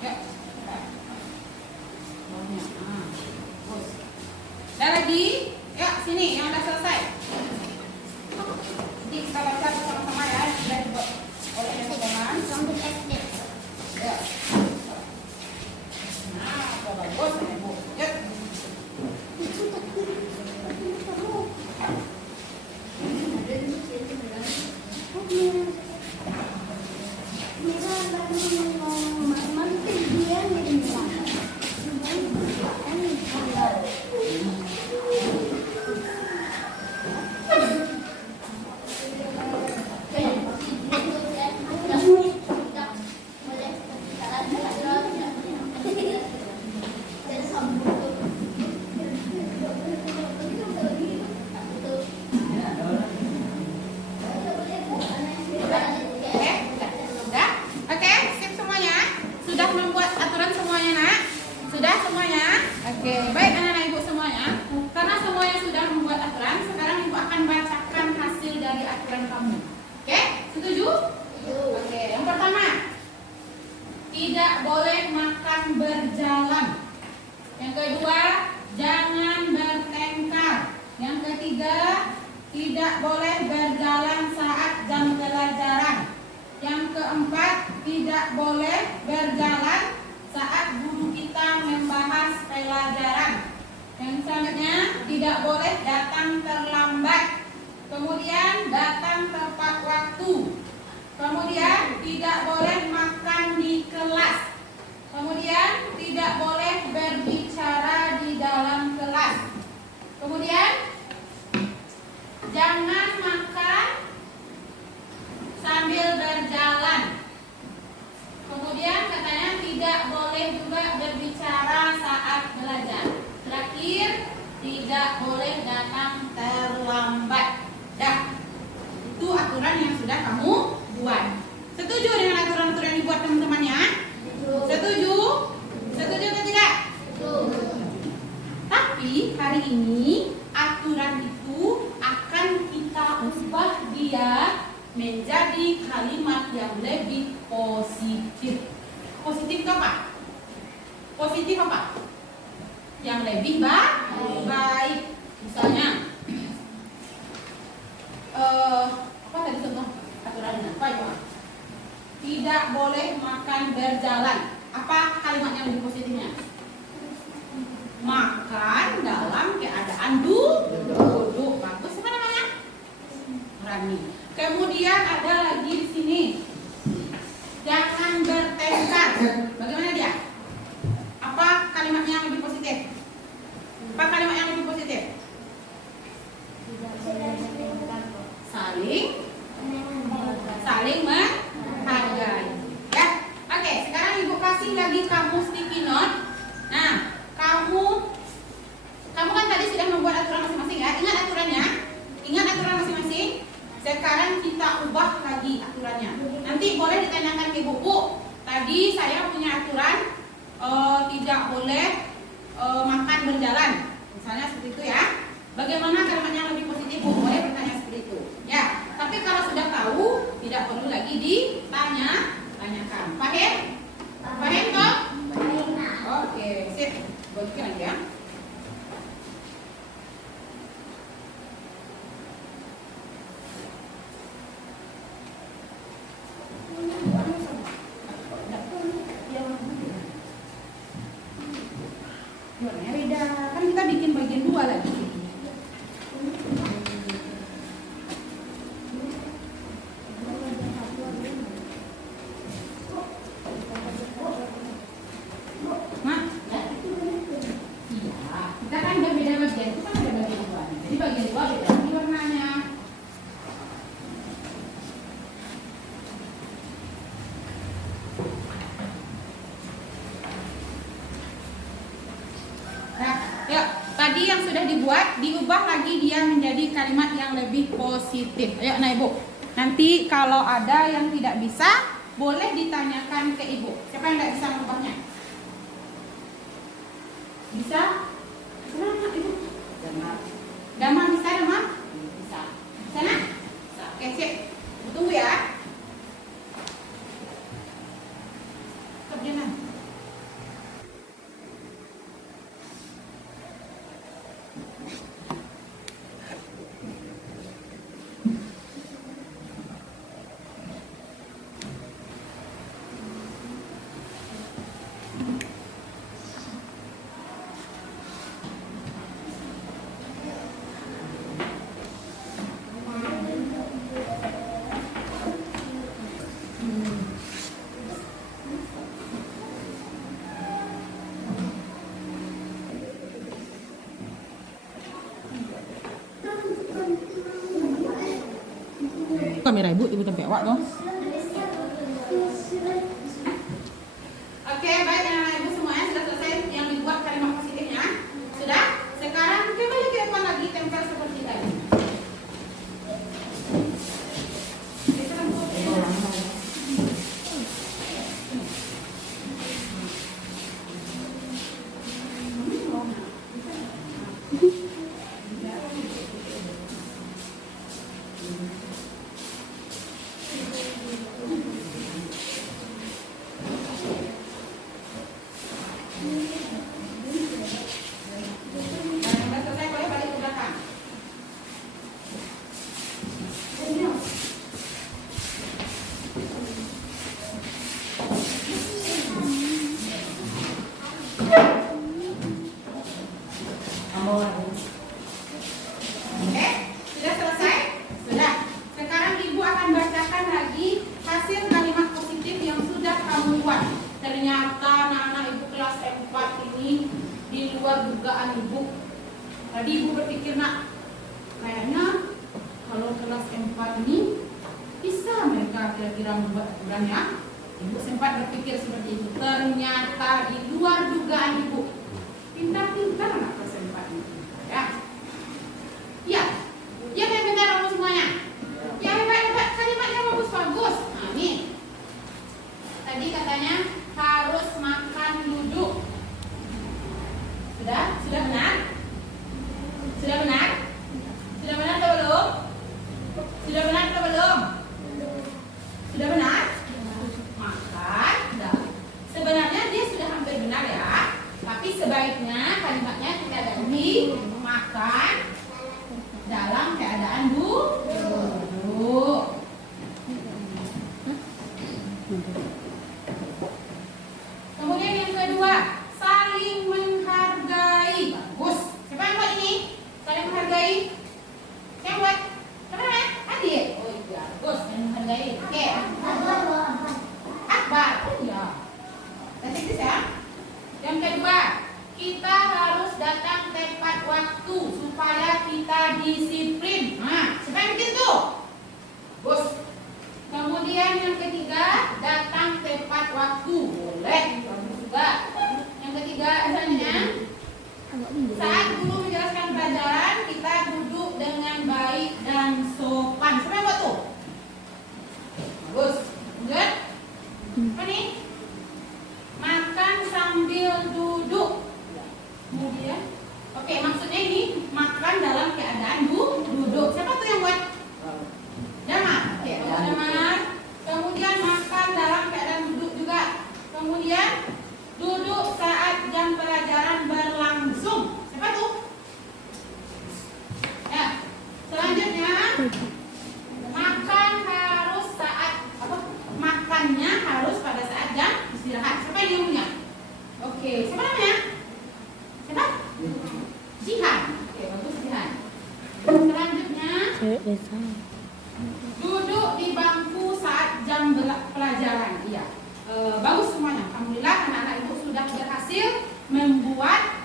ya. Bawahnya. Nah, terus. Dan lagi, ya sini yang udah selesai. Nanti kita baca bersama-sama ya. Sudah dibuat oleh teman-teman. Sampai SD. Ya. Nah, udah bagus ya Bu. Ya. Sudah? Oke, sip semuanya? Sudah membuat aturan semuanya, Nak? Sudah semuanya? Oke, baik anak-anak Ibu semuanya. Karena semuanya sudah membuat aturan, sekarang Ibu akan bacakan hasil dari aturan kamu. Oke, setuju? Oke, yang pertama, tidak boleh makan berjalan. Yang kedua, jangan bertengkar. Yang ketiga, tidak boleh berjalan saat jam pelajaran. Yang keempat, tidak boleh berjalan saat guru kita membahas pelajaran. Yang selanjutnya, tidak boleh datang terlambat. Kemudian, datang tepat waktu. Kemudian, tidak boleh makan di kelas. Kemudian, tidak boleh berbicara di dalam kelas. Kemudian, jangan makan sudah kamu buat. Setuju dengan aturan-aturan yang dibuat teman-temannya? Setuju? Setuju atau tidak? Tapi hari ini aturan itu akan kita ubah dia menjadi kalimat yang lebih positif. Positif itu apa? Positif apa? Yang lebih baik. Misalnya, apa tadi contoh aturannya? Apa itu? Tidak boleh makan berjalan. Apa kalimat yang lebih positifnya? Makan dalam keadaan duduk. Bagus apa namanya? Berani. Kemudian ada lagi di sini. Jangan bertengkar. Bagaimana dia? Apa kalimatnya yang lebih positif? Apa kalimat yang lebih positif? Saling menghargai. Ya. Oke, sekarang Ibu kasih lagi kamu sticky note. Nah, kamu kan tadi sudah membuat aturan masing-masing ya. Ingat aturannya? Ingat aturan masing-masing? Sekarang kita ubah lagi aturannya. Nanti boleh ditanyakan ke Ibu, Bu, tadi saya punya aturan tidak boleh makan berjalan. Misalnya seperti itu ya. Bagaimana kalimatnya yang lebih positif? Bu, boleh bertanya seperti itu. Ya, tapi kalau sudah tahu, tidak perlu lagi ditanyakan. Paham? Paham toh? Oke, sip. Bagikan lagi ya. Warnanya beda. Kan kita bikin bagian 2 lagi. Nah, iya. Kita kan udah beda bagian. Itu kan ada bagian 2. Jadi bagian 2 beda lagi warnanya. Nah, yuk, tadi yang sudah dibuat diubah lagi dia menjadi kalimat yang lebih positif. Ayo, nah Ibu. Nanti kalau ada yang tidak bisa, boleh ditanyakan ke Ibu. Siapa yang tidak bisa mengubahnya? Bisa? Bisa Ibu? Damar bisa, Damar? Bisa. Sana? Bisa. Oke, sip. Tunggu ya. Kerjaan. Kamera Ibu tempe awak dong. Oke, baik anak-anak Ibu semuanya sudah selesai yang dibuat kalimat positifnya. Sudah? Sekarang kembali ke depan lagi tempel seperti tadi. Oke, sudah selesai? Sudah. Sekarang Ibu akan bacakan lagi hasil kalimat positif yang sudah kamu buat. Ternyata anak-anak Ibu kelas 4 ini di luar dugaan Ibu. Tadi Ibu berpikir, nak, kayaknya kalau kelas 4 ini bisa mereka kira-kira membuat aturannya. Ibu sempat berpikir seperti itu. Ternyata di luar dugaan Ibu. Pintar-pintar anak kelas 4 ini. Ya. Ya. Ya, pintar kamu semuanya. Ya, hebat-hebat kalimatnya keadaan duduk. Kemudian yang kedua, saling menghargai. Bagus. Siapa yang buat ini? Saling menghargai. Siapa buat? Kenapa? Adik. Oh iya, bagus. Saling menghargai. Oke. Akbar. Oh iya. Teknis ya. Yang kedua, kita harus datang tepat waktu supaya kita disiplin. Nah, siapa yang bikin tuh? Bos. Kemudian yang ketiga, datang tepat waktu. Boleh, bagus juga. Yang ketiga, misalnya saat guru menjelaskan pelajaran, kita duduk dengan baik dan sopan. Siapa yang buat tuh? Bagus. Good. Apa nih? Makan sambil duduk. Kemudian, oke, maksudnya ini makan dalam keadaan duduk. Siapa tuh yang buat? Damar. Oke, Damar. Kemudian makan dalam keadaan duduk juga. Kemudian duduk saat jam pelajaran berlangsung. Siapa tuh? Ya. Selanjutnya, makan harus saat apa? Makannya harus pada saat jam istirahat. Siapa yang punya? Oke, siapa namanya? Siapa? Jihan. Oke, bagus Jihan. Selanjutnya, duduk di bangku saat jam pelajaran. Iya. Bagus semuanya. Alhamdulillah anak-anak ibu sudah berhasil membuat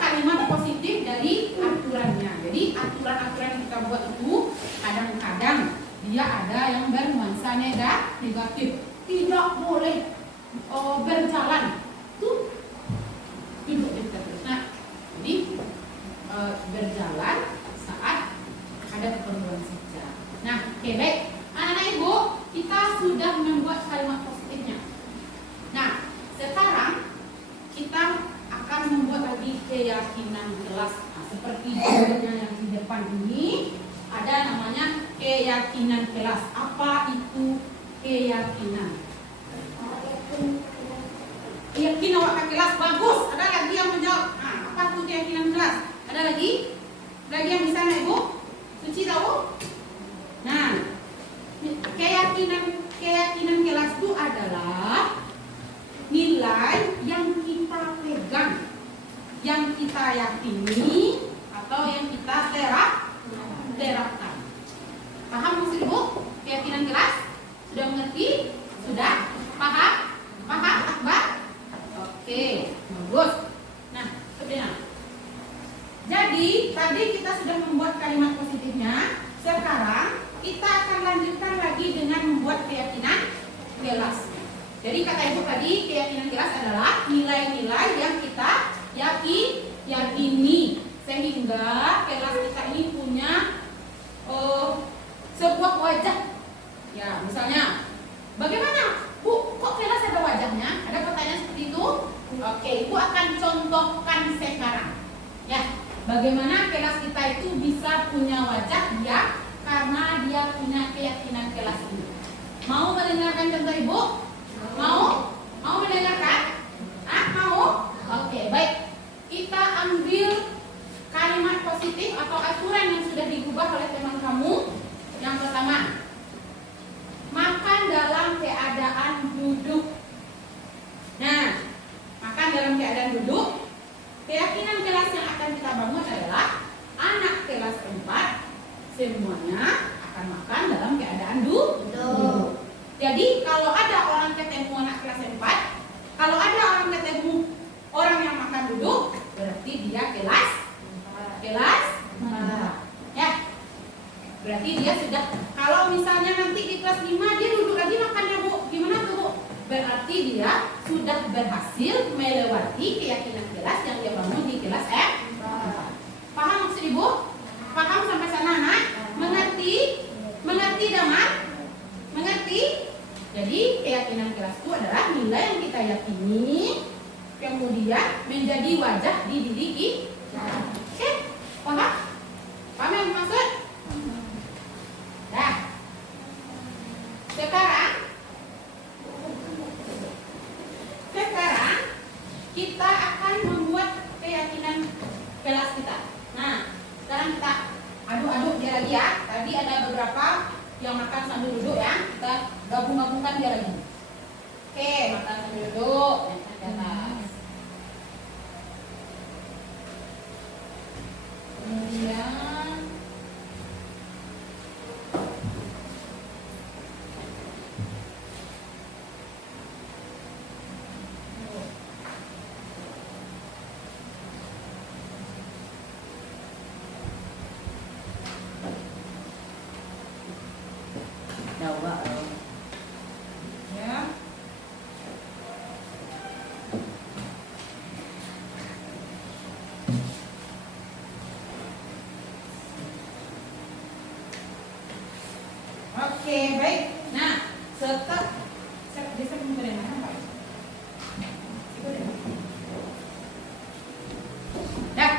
kalimat positif dari aturannya. Jadi aturan-aturan yang kita buat itu kadang-kadang dia ada yang bernuansa negatif. Tidak boleh berjalan. Tuh duduk di terus. Nah, jadi berjalan saat ada keperluan saja. Nah, oke, baik. Anak-anak ibu, kita sudah membuat kalimat positifnya. Nah, sekarang kita akan membuat lagi keyakinan kelas. Nah, seperti judulnya yang di depan ini ada namanya keyakinan kelas. Apa itu keyakinan? Keyakinan awak kelas bagus. Ada lagi yang menjawab. Nah, apa itu keyakinan kelas? Ada lagi? Lagi yang bisa naik ibu? Suci tahu? Nah, keyakinan kelas itu adalah nilai yang kita pegang, yang kita yakini atau yang kita terapkan. Paham maksud ibu? Keyakinan kelas? Sudah mengerti? Sudah? Paham? Paham Akbar? Oke, bagus. Nah, sebenarnya. Jadi, tadi kita sudah membuat kalimat positifnya. Sekarang, kita akan lanjutkan lagi dengan membuat keyakinan kelas. Jadi, kata ibu tadi, keyakinan kelas adalah nilai-nilai yang kita yakini. Sehingga kelas kita ini punya sebuah wajah. Ya, misalnya, bagaimana? Bu, kok kelas ada wajahnya? Ada pertanyaan seperti itu? Oke, ibu akan contohkan sekarang. Ya, bagaimana kelas kita itu bisa punya wajah? Ya, karena dia punya keyakinan kelas ini. Mau mendengarkan contoh ibu? Mau? Mau mendengarkan? Mau? Oke, baik. Kita ambil kalimat positif atau aturan yang sudah diubah oleh teman kamu. Yang pertama, makan dalam keadaan duduk. Nah, makan dalam keadaan duduk. Keyakinan kelas yang akan kita bangun adalah anak kelas 4 semuanya akan makan dalam keadaan duduk. Jadi kalau ada orang ketemu anak kelas 4, kalau ada orang ketemu orang yang makan duduk, berarti dia kelas 4. Ya. Berarti dia sudah, kalau misalnya nanti di kelas 5 dia duduk lagi makannya Bu, gimana tuh Bu? Berarti dia sudah berhasil melewati keyakinan kelas yang dia bangun di kelas 4. Paham maksud Ibu? Paham sampai sana anak? Mengerti? Mengerti Damar? Mengerti? Jadi keyakinan kelas itu adalah nilai yang kita yakini, kemudian menjadi wajah di diri kita. Oke? Paham? Paham yang maksud? Nah, sekarang kita akan membuat keyakinan kelas kita. Nah, sekarang kita aduk-aduk lagi ya. Tadi ada beberapa yang makan sambil duduk ya. Kita gabung-gabungkan dia lagi. Oke, makan sambil duduk. Naikkan ke atas. Kemudian ya. Oke, baik. Nah, bisa kemudian apa? Nah,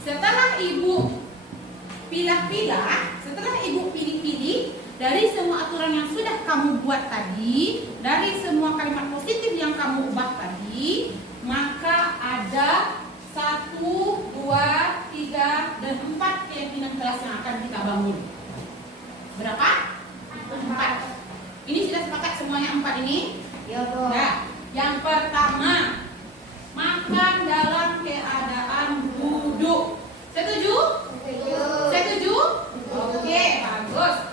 setelah ibu pilih-pilih dari semua aturan yang sudah kamu buat tadi, dari semua kalimat positif yang kamu ubah tadi, maka ada 1, 2, 3, dan 4 keyakinan kelas yang akan kita bangun. Berapa? 4. Ini sudah sepakat semuanya 4 ini? Ya, Bu. Nah, yang pertama, makan dalam keadaan duduk. Setuju? Setuju? Oke, bagus.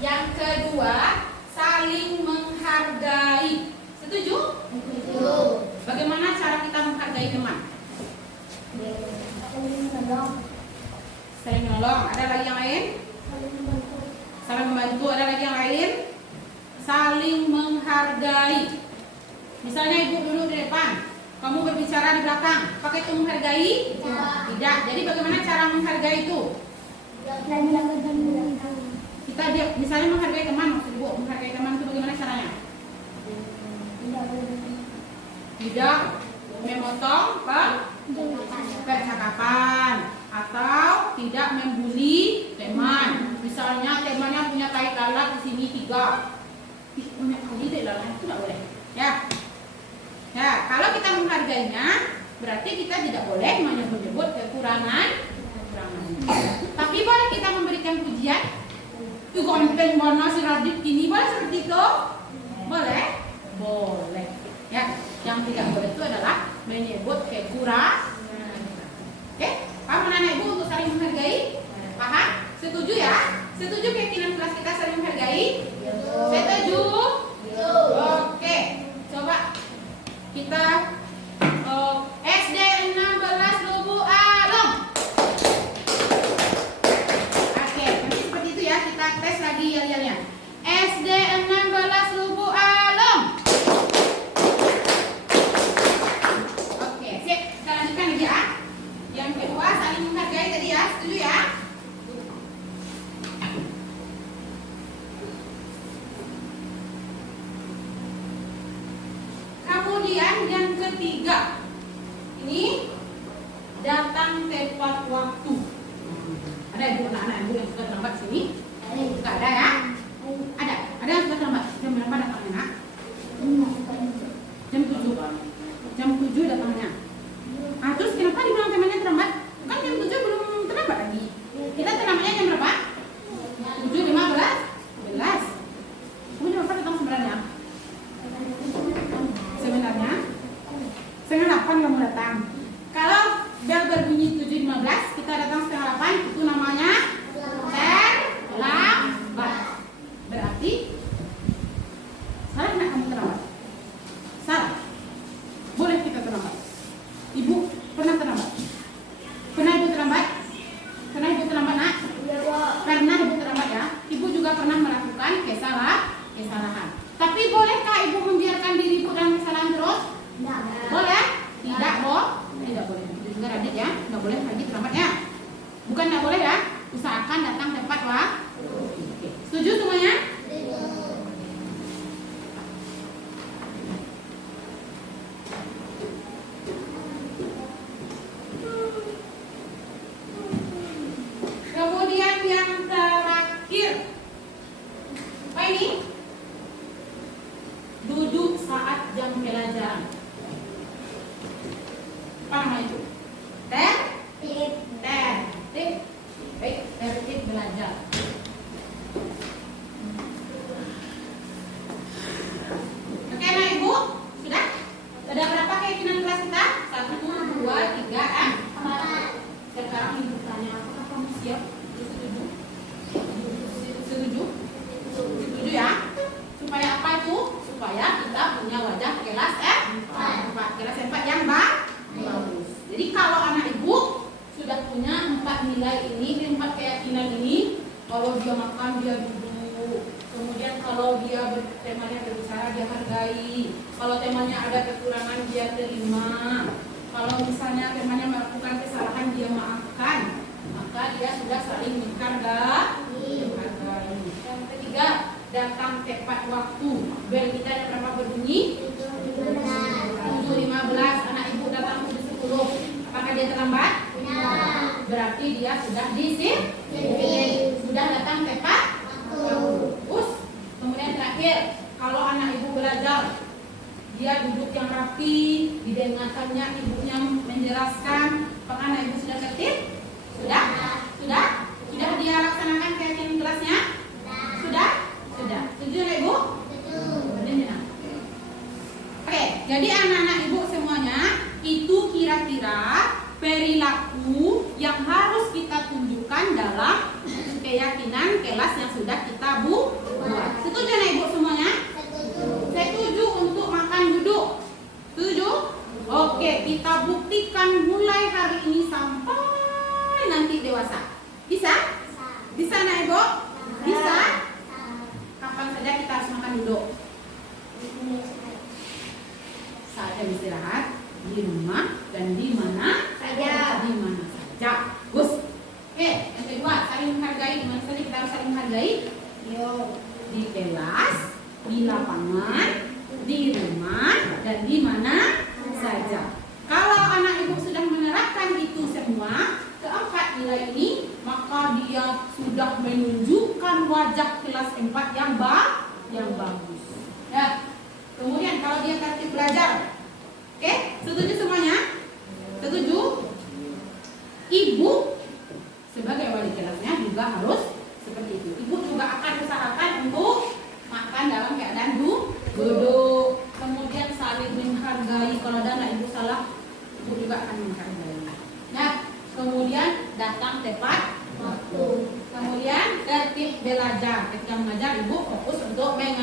Yang kedua, saling menghargai. Setuju? Bagaimana cara kita menghargai teman? Saling menolong. Ada lagi yang lain? Saling membantu. Ada lagi yang lain? Saling menghargai. Misalnya ibu duduk di depan, kamu berbicara di belakang. Apakah itu menghargai? Tidak. Jadi bagaimana cara menghargai itu? Kita misalnya menghargai teman, maksud ibu menghargai teman itu bagaimana caranya? Tidak memotong percakapan atau tidak membuli teman. Misalnya temannya punya tai lalat di sini 3. Banyak kali deh lalat itu tidak boleh. Ya. Ya, kalau kita menghargainya berarti kita tidak boleh menyebut kekurangan. Tapi boleh kita memberikan pujian. Itu konten mana si Radit ini boleh seperti itu? Boleh? Boleh. Ya, yang tidak boleh itu adalah menyebut kekurangan. Oke, paham anak ibu untuk saling menghargai? Paham? Setuju ya? Setuju keyakinan kelas kita saling menghargai? Setuju? Oke, coba kita SD 16 Lubuk Along. Oke, nanti seperti itu ya, kita tes lagi yel-yelnya. SD 16 Lubuk Along. Oke, sip. Kita lanjutkan lagi ya. Yang kedua, saling menghargai tadi ya, setuju ya? Kemudian yang ketiga, ini datang tepat waktu. Ada ibu anak-anak ibu yang suka terlambat sini? Tidak ada ya? Ada yang suka terlambat. Jam berapa datangnya nak? Jam 7. Jam 7 datangnya. Ah, terus kenapa dibilang temannya terlambat? Kan jam 7 belum terlambat lagi. Kita terlambatnya jam berapa? 7.15. 11. Kamu jam berapa datang sebenarnya? Sebenarnya setengah 8 kamu datang. Kalau bel berbunyi 7.15, kita datang setengah 8, itu namanya terlambat. Berarti salah nak kamu terlambat? Salah. Boleh kita terlambat. Ibu pernah terlambat? Pernah ibu terlambat? Pernah ibu terlambat nak? Pernah ibu terlambat ya. Ibu juga pernah melakukan kesalahan. Tapi bolehkah ibu membiarkan diri ibu dalam kesalahan terus? Boleh? Tidak, tidak boleh. Itu juga Radit ya, nggak boleh lagi terlambat ya. Bukan nggak boleh ya, usahakan datang tepat waktu. Setuju semuanya? punya 4 nilai ini, 4 keyakinan ini. Kalau dia makan dia duduk. Kemudian kalau dia temanya berbicara dia hargai. Kalau temanya ada kekurangan dia terima. Kalau misalnya temanya melakukan kesalahan dia maafkan. Maka dia sudah saling menghargai. Yang ketiga, datang tepat waktu. Bel kita yang berapa berbunyi? 7.15. Anak ibu datang 7.10. Apakah dia terlambat? Berarti dia sudah disiplin. Sudah datang tepat waktu. Kemudian terakhir, kalau anak ibu belajar, dia duduk yang rapi, didengarkannya ibunya menjelaskan. Apakah anak ibu sudah tertib? Sudah? Sudah dia laksanakan keyakinan kelasnya? Sudah? Setuju ya ibu? Oke, jadi anak-anak ibu semuanya, itu kira-kira perilaku yang harus kita tunjukkan dalam keyakinan kelas yang sudah kita buat. Setuju ya ibu semuanya? Setuju untuk makan duduk? Setuju? Oke, kita buktikan mulai hari ini sampai nanti dewasa. Bisa? Bisa nak ibu? Bisa? Kapan saja kita harus makan duduk? Saat jam istirahat, di rumah dan di mana saja. Di mana saja. Gus. Oke, yang kedua, saling menghargai. Di mana saja kita harus saling menghargai? Di kelas, di lapangan, di rumah dan di mana saja. Kalau anak ibu sudah menerapkan itu semua, keempat nilai ini, maka dia sudah menunjukkan wajah kelas 4 yang bagus. Ya. Kemudian kalau dia tertib belajar, oke, setuju semuanya? Setuju? Ibu sebagai wali kelasnya juga harus seperti itu. Ibu juga akan usahakan untuk makan dalam keadaan duduk. Kemudian saling menghargai. Kalau ada anak ibu salah, ibu juga akan menghargai. Nah, kemudian datang tepat waktu. Kemudian tertib belajar. Ketika mengajar, ibu fokus untuk mengajar.